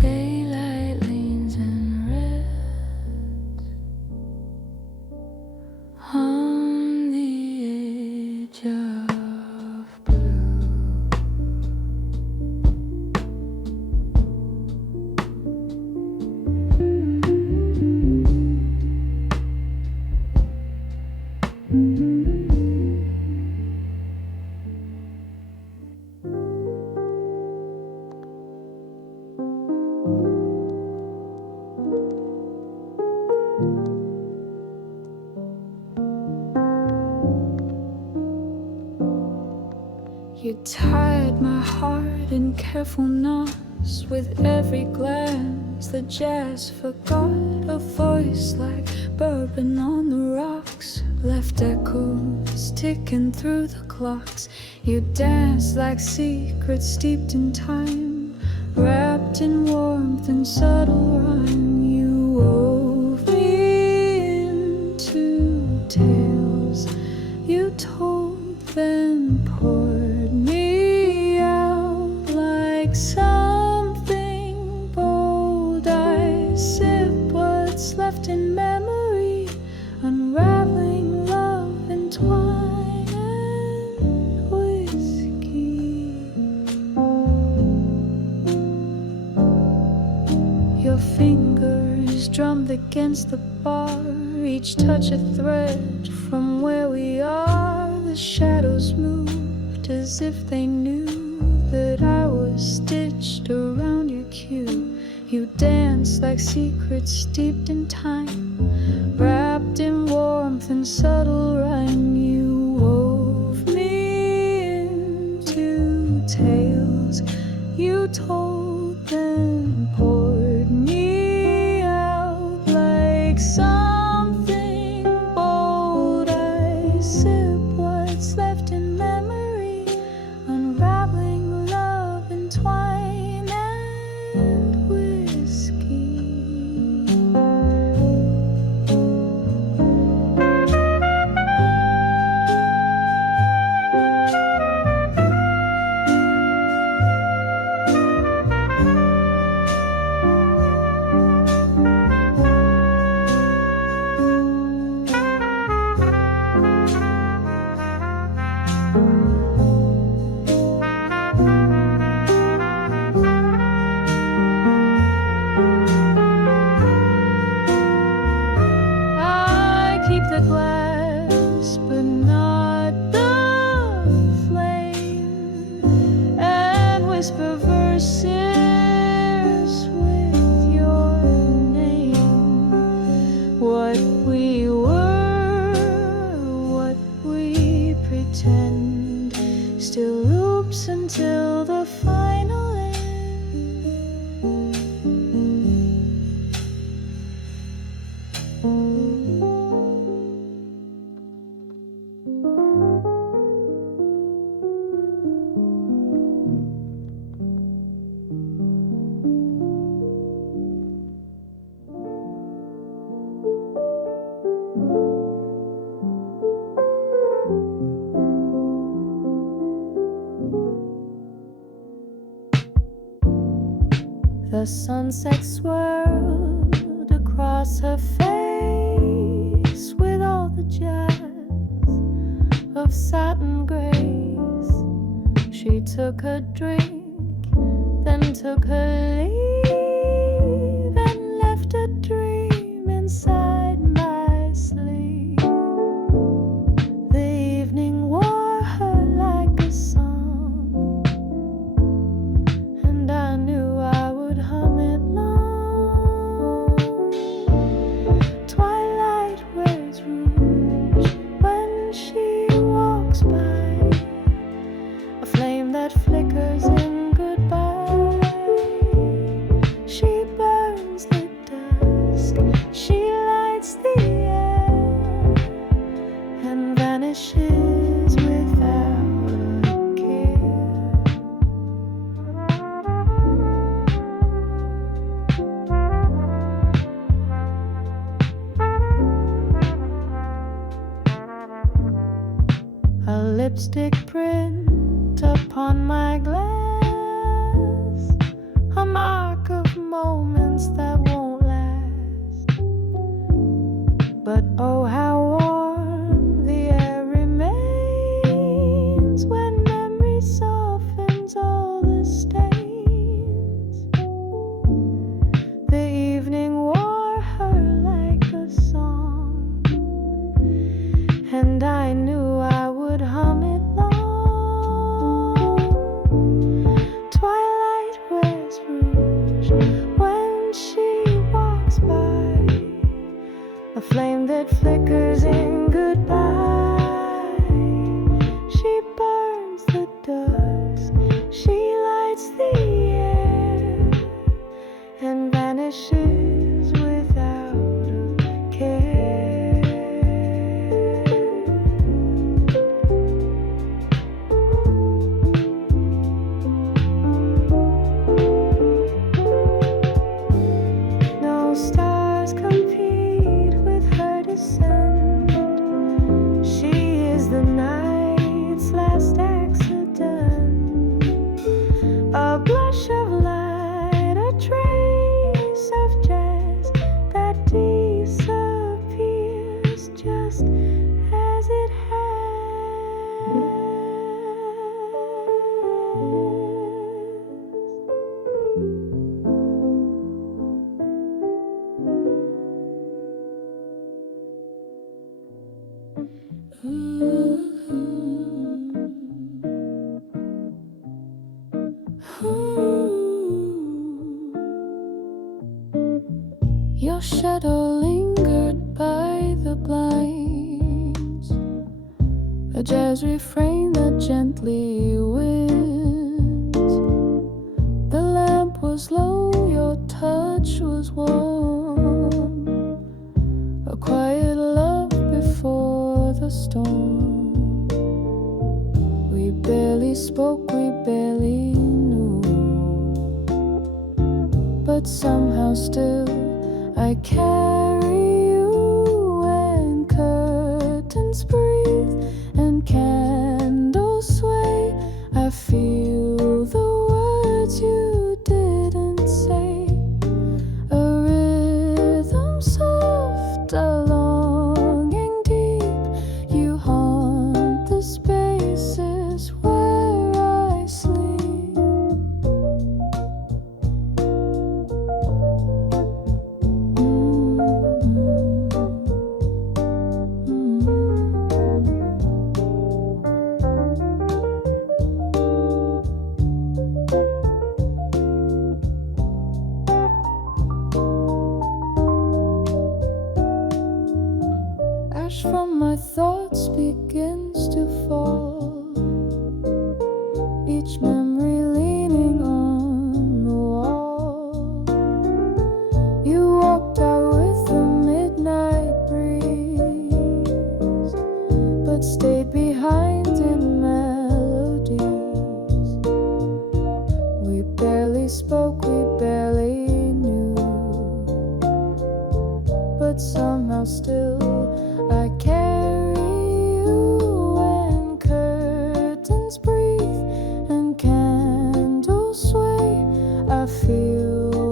Daylight leans and rests on the edge of blue. You tied my heart in careful knots with every glance. The jazz forgot a voice like bourbon on the rocks, left echoes ticking through the clocks. You danced like secrets steeped in time, wrapped in warmth and subtle rhyme. You wove me into tales you told, then poured me out like something bold. I sip what's left in memory, unraveling love entwined and whiskey. Your fingers drummed against the bar, each touch a thread from where we are. The shadows moved as if they knew that I was stitched around your cue. You danced like secrets steeped in time, wrapped in warmth and subtle rhyme. You wove me into tales you told, then poured me out like something bold. I sip what's left in memory, unraveling love entwined and whiskey. I keep the glass, but not the flame, and whisper verses with your name. What we were, what we pretend, still loops until the final end. The sunset swirled across her face with all the jazz of satin grace. She took a drink, then took her leave and left a dream inside my sleep. The evening wore her like a song, and I knew I would hum it long. Twilight wears rouge when she walks by, a flame that flickers in goodbye. She burns the dusk, she lights the air and vanishes without a care. A lipstick print upon my glass, a mark of moments that won't last. But oh, how warm the air remains when memory softens all the stains. The evening wore her like a song, and I knew I would hum it long. Twilight wears rouge when she walks by, a flame that flickers in goodbye. She burns the dusk, she lights the air and vanishes without a care. No stars compete with her descent. She is the night's last accident. A blush of light, a trace of jazz that disappears just as it Your shadow lingered by the blinds, a jazz refrain that gently wins. The lamp was low, your touch was warm, a quiet love before the storm. We barely spoke, we barely knew, but somehow still I carry you, and curtains breathe and candles sway. I feel the words you didn't say, a rhythm soft, a longing deep. You haunt the spaces where I sleep. Ash from my thoughts begins to fall, each memory leaning on the wall. You walked out with the midnight breeze, but stayed behind in melodies. We barely spoke, we barely knew, but somehow still I carry you, and curtains breathe and candles sway. I feel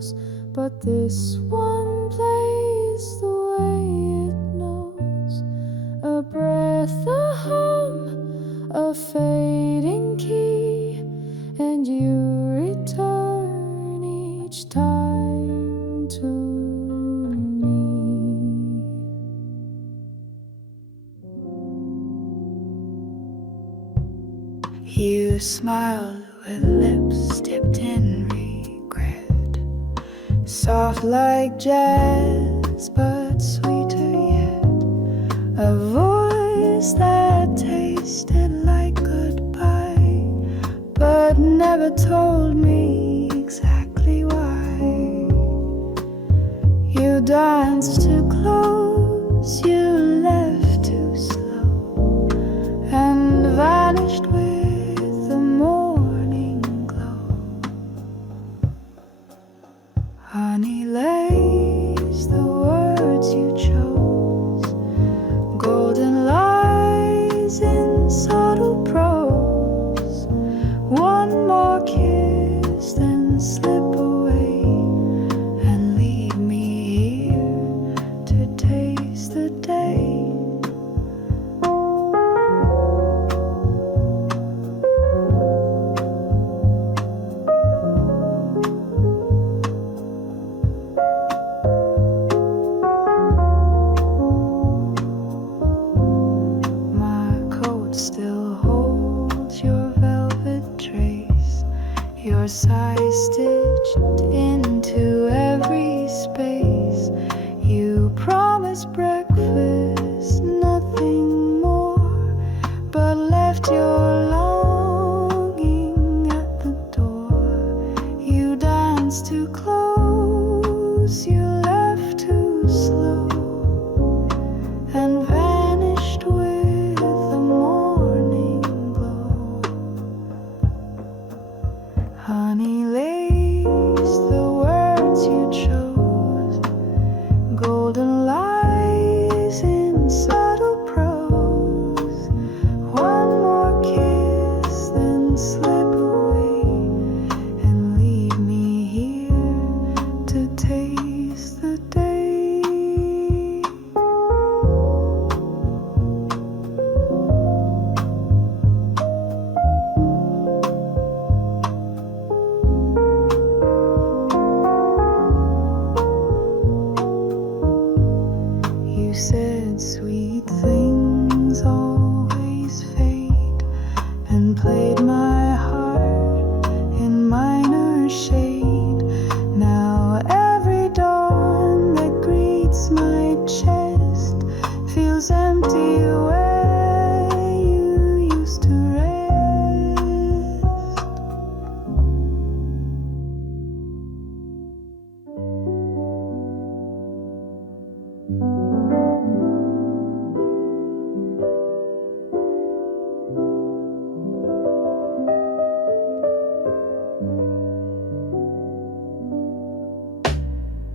knows, but this one plays the way it knows. A breath, a hum, a fading key, and you return each time to me. You smiled with lips dipped in regret, soft like jazz but sweeter yet, a voice that tasted like goodbye but never told me exactly why. You danced too close, you left too slow, and vanished with the morning glow. Honey lace, the words you chose, golden lies in subtle prose. One more kiss, then slip away and leave me here to taste the day. My coat still holds your velvet trace, your size stitched into every space. You promised breakfast, nothing more, but left your longing at the door. You danced too close, you left too slow, and vanished with the morning glow. Honey lace, the words you chose, golden lies in subtle prose. One more kiss, then slip away and leave me here to taste the day. You said sweet things always fade, and played my heart in minor shade. Now every dawn that greets my chest feels empty where you used to rest.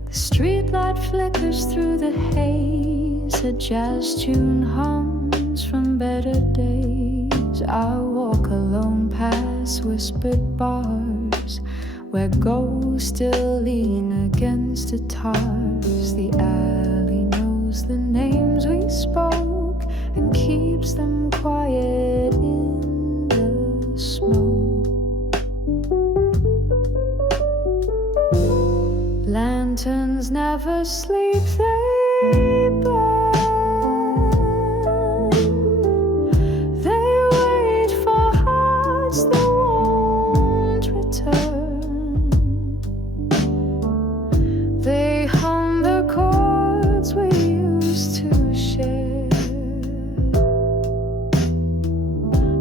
The streetlight flickers through the haze, a jazz tune hums from better days. I walk alone past whispered bars where ghosts still lean against guitars. The alley knows the names we spoke and keeps them quiet in the smoke. Lanterns never sleep, they burn. They wait for hearts that won't return. They hum the chords we used to share,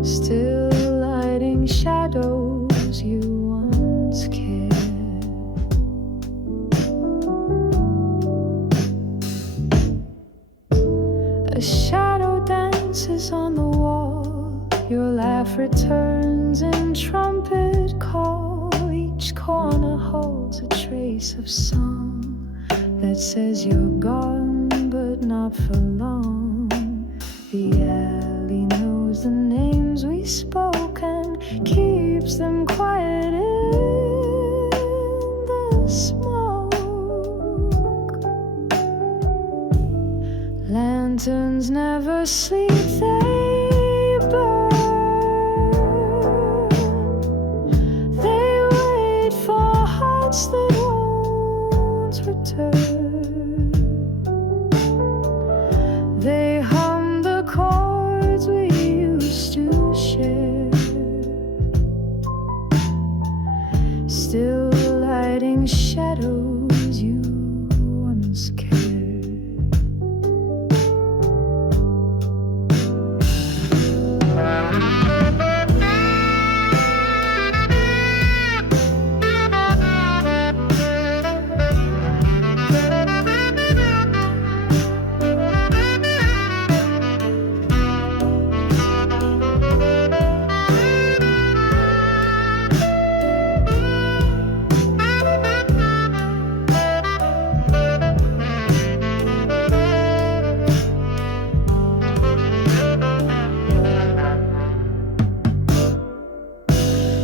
still lighting shadows you once cared. A shadow dances on the wall, your laugh returns in trumpet call. Each corner holds a trace of song that says you're gone, but not for long. The alley knows the names we spoke and keeps them quiet in the smoke. lanterns never sleep, they burn. They wait for hearts that won't return. They hum the chords we used to share, still lighting shadows you once cared.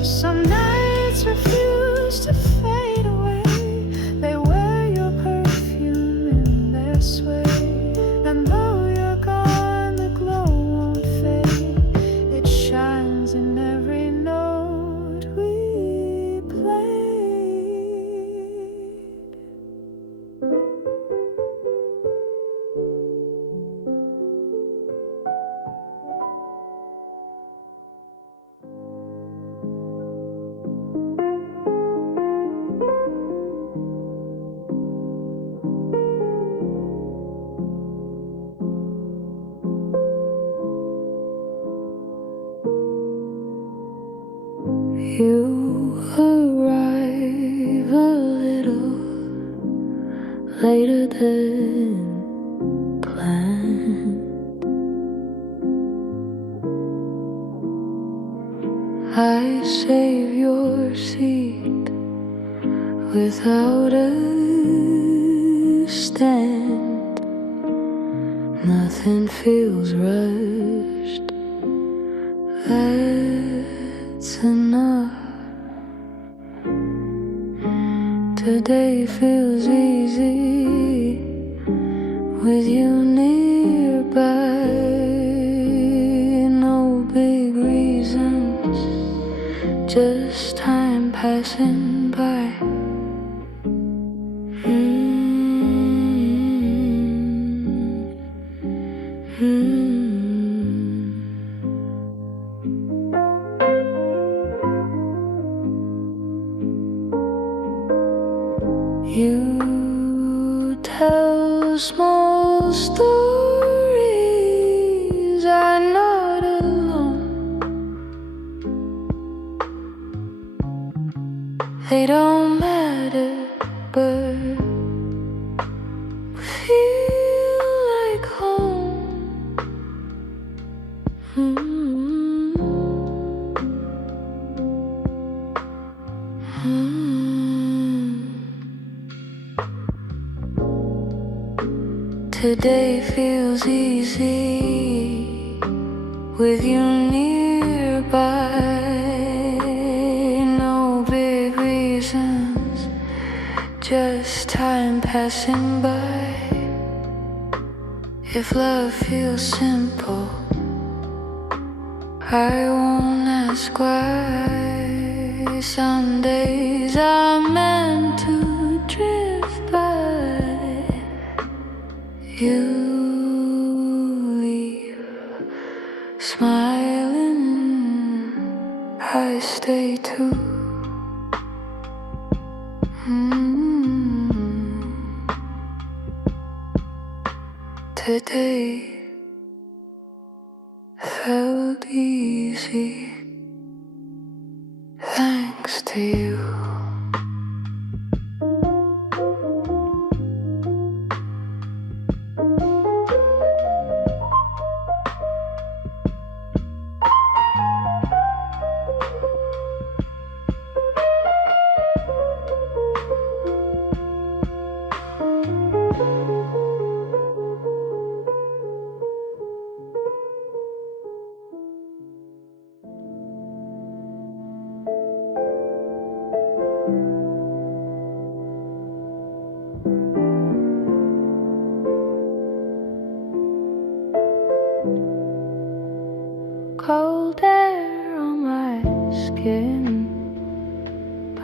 Some nights refuse to fade away. They wear your perfume in their sway. And though you're gone, the glow won't fade. It shines in every note we played. You arrive a little later than planned. I save your seat without a stand. Nothing feels rushed. That's enough. Today feels easy with you nearby. No big reasons, just time passing by. You tell small stories, I'm not alone. They don't matter, but feel like home. Today feels easy with you nearby. No big reasons, just time passing by. If love feels simple, I won't ask why. Some days are meant to drift by. You leave smiling, I stay too. Today felt easy thanks to you.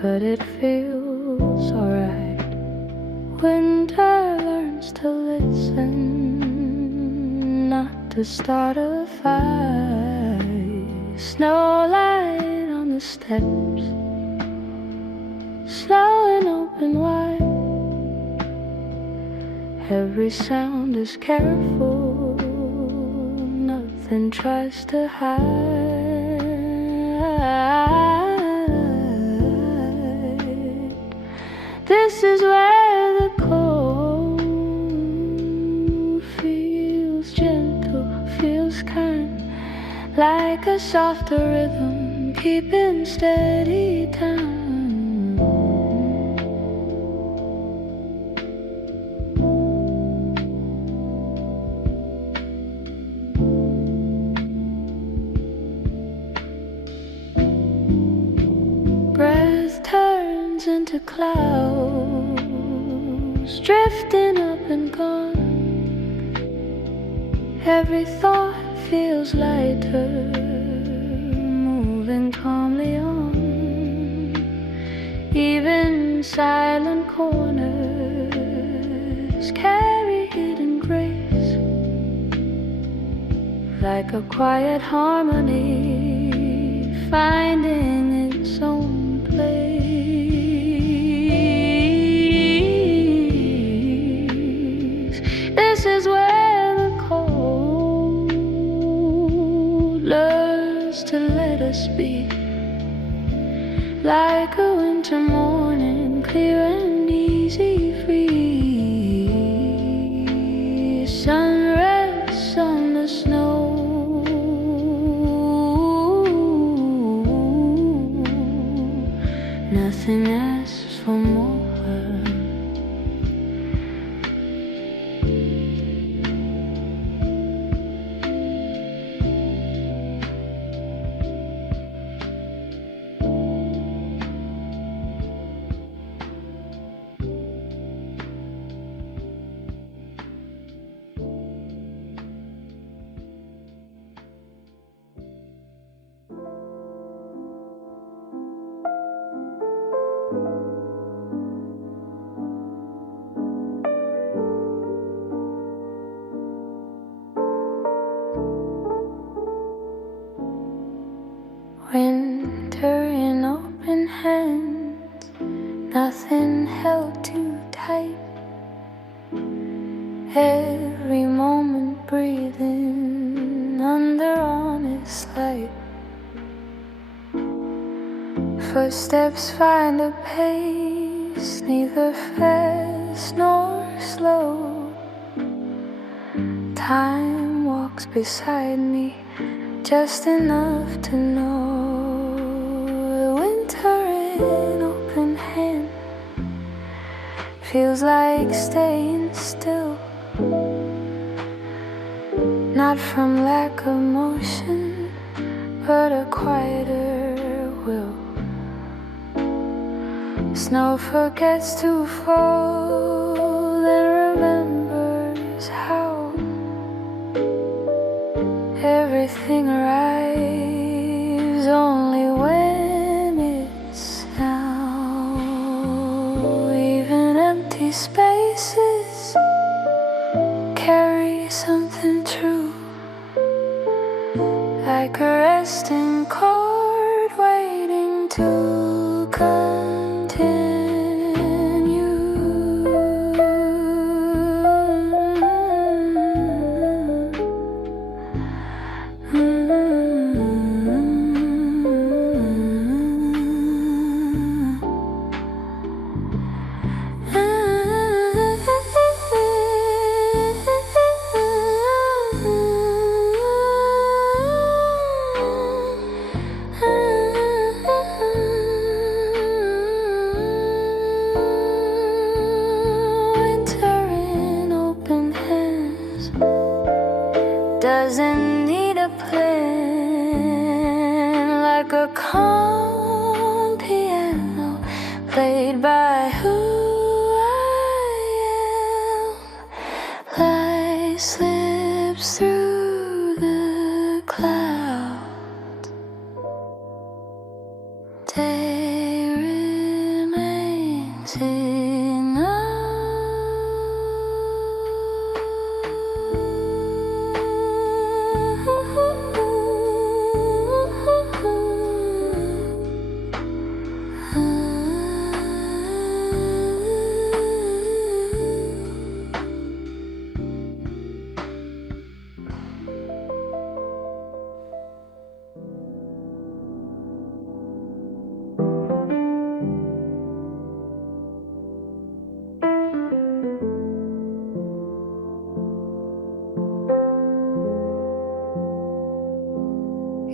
but it feels alright. Winter learns to listen, not to start a fight. Snow light on the steps, slow and open wide. Every sound is careful, nothing tries to hide. This is where the cold feels gentle, feels kind, like a softer rhythm, keeping steady time. Breath turns into clouds, drifting up and gone. Every thought feels lighter, moving calmly on. Even silent corners carry hidden grace, like a quiet harmony finding its own place. This is where the cold learns to let us be, like a winter morning, clear and easy, free. Sun rests on the snow, nothing asks for more. Winter in open hands, nothing held too tight. Every moment breathing under honest light. Footsteps find a pace, neither fast nor slow. Time walks beside me, just enough to know. Winter in open hand feels like staying still, not from lack of motion, but a quieter will. Snow forgets to fall and remembers how everything arrives only when it's now. Even empty spaces carry something true, like a resting chord waiting to continue. Doesn't need a plan, like a calm piano played by who I am. Light slips through the clouds. Day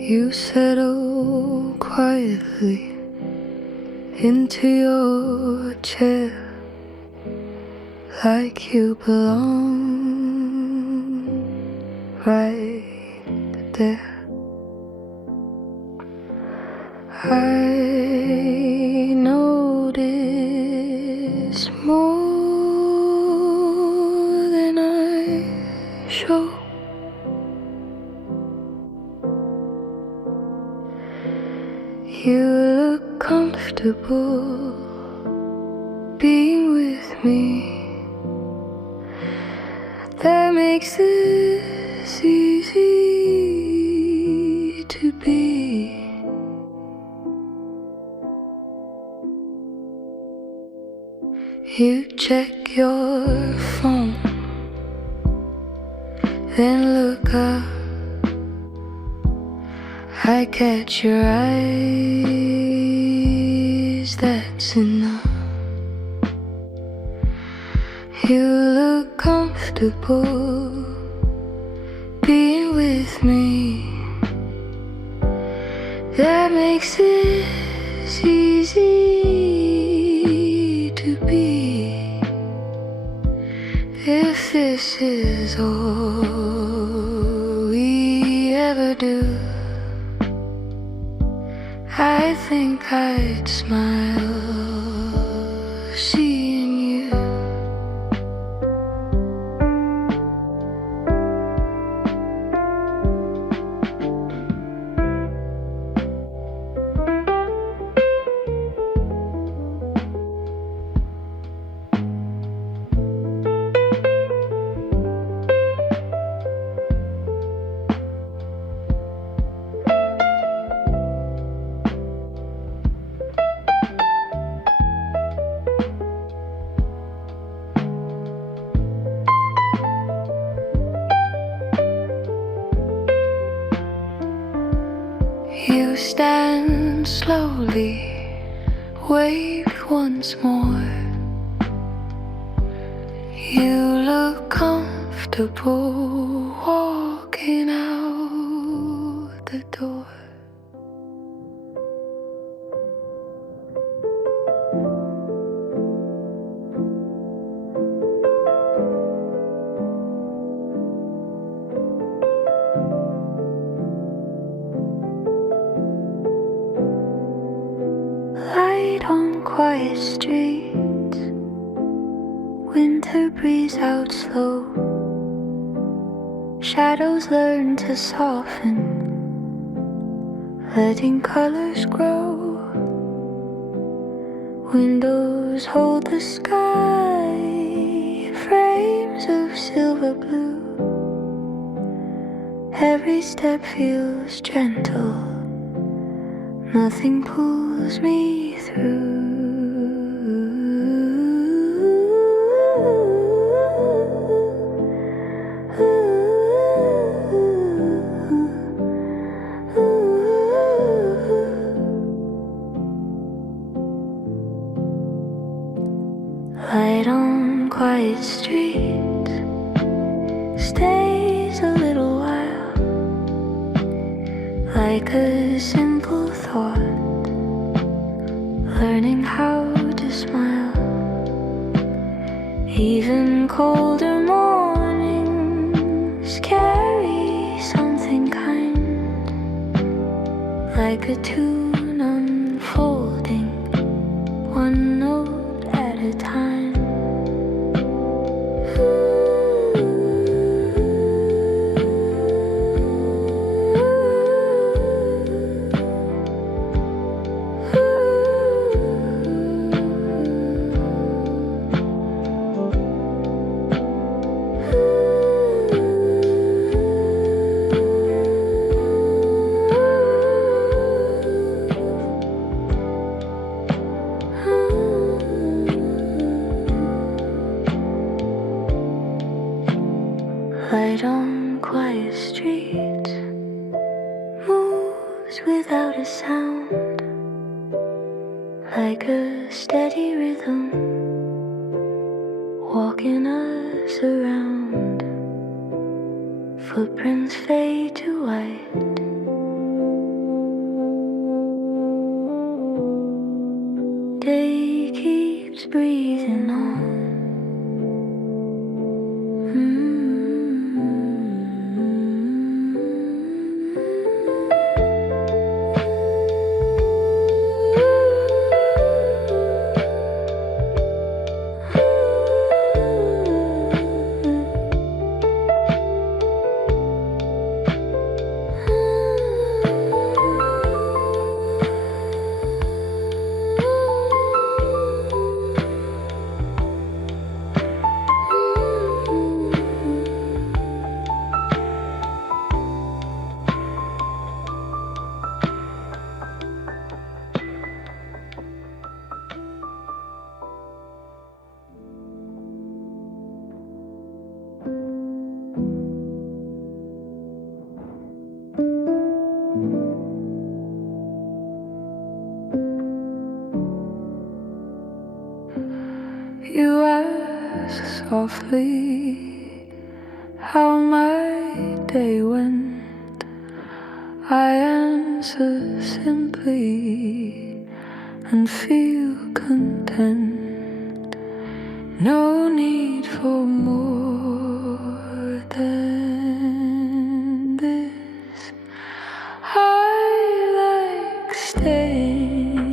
You settle quietly into your chair like you belong right there. I notice more than I show. You look comfortable being with me. That makes this easy to be. You check your phone, then look up. I catch your eyes, that's enough. You look comfortable being with me. That makes this easy to be. If this is all we ever do, I think I'd smile seeing you. You stand slowly, wait once more. You look comfortable walking out the door. On quiet streets, winter breeze out slow. Shadows learn to soften, letting colors grow. Windows hold the sky, frames of silver blue. Every step feels gentle, nothing pulls me through. Light on quiet streets stays a little while, like a simple thought, learning how to smile. Even colder mornings carry something kind, like a tune unfolding, one note at a time. Light on quiet streets moves without a sound, like a steady rhythm walking us around. Footprints fade to white, breathing on. You ask softly how my day went. I answer simply and feel content. No need for more than this. I like staying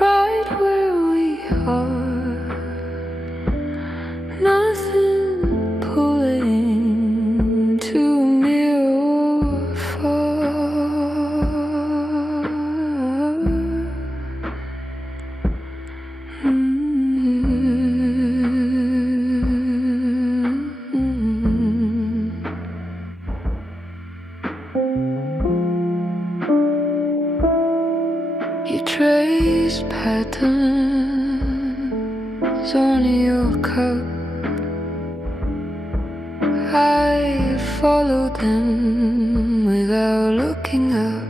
right where we are. Nothing pulling to me or far. You trace patterns on your cup. I follow them without looking up.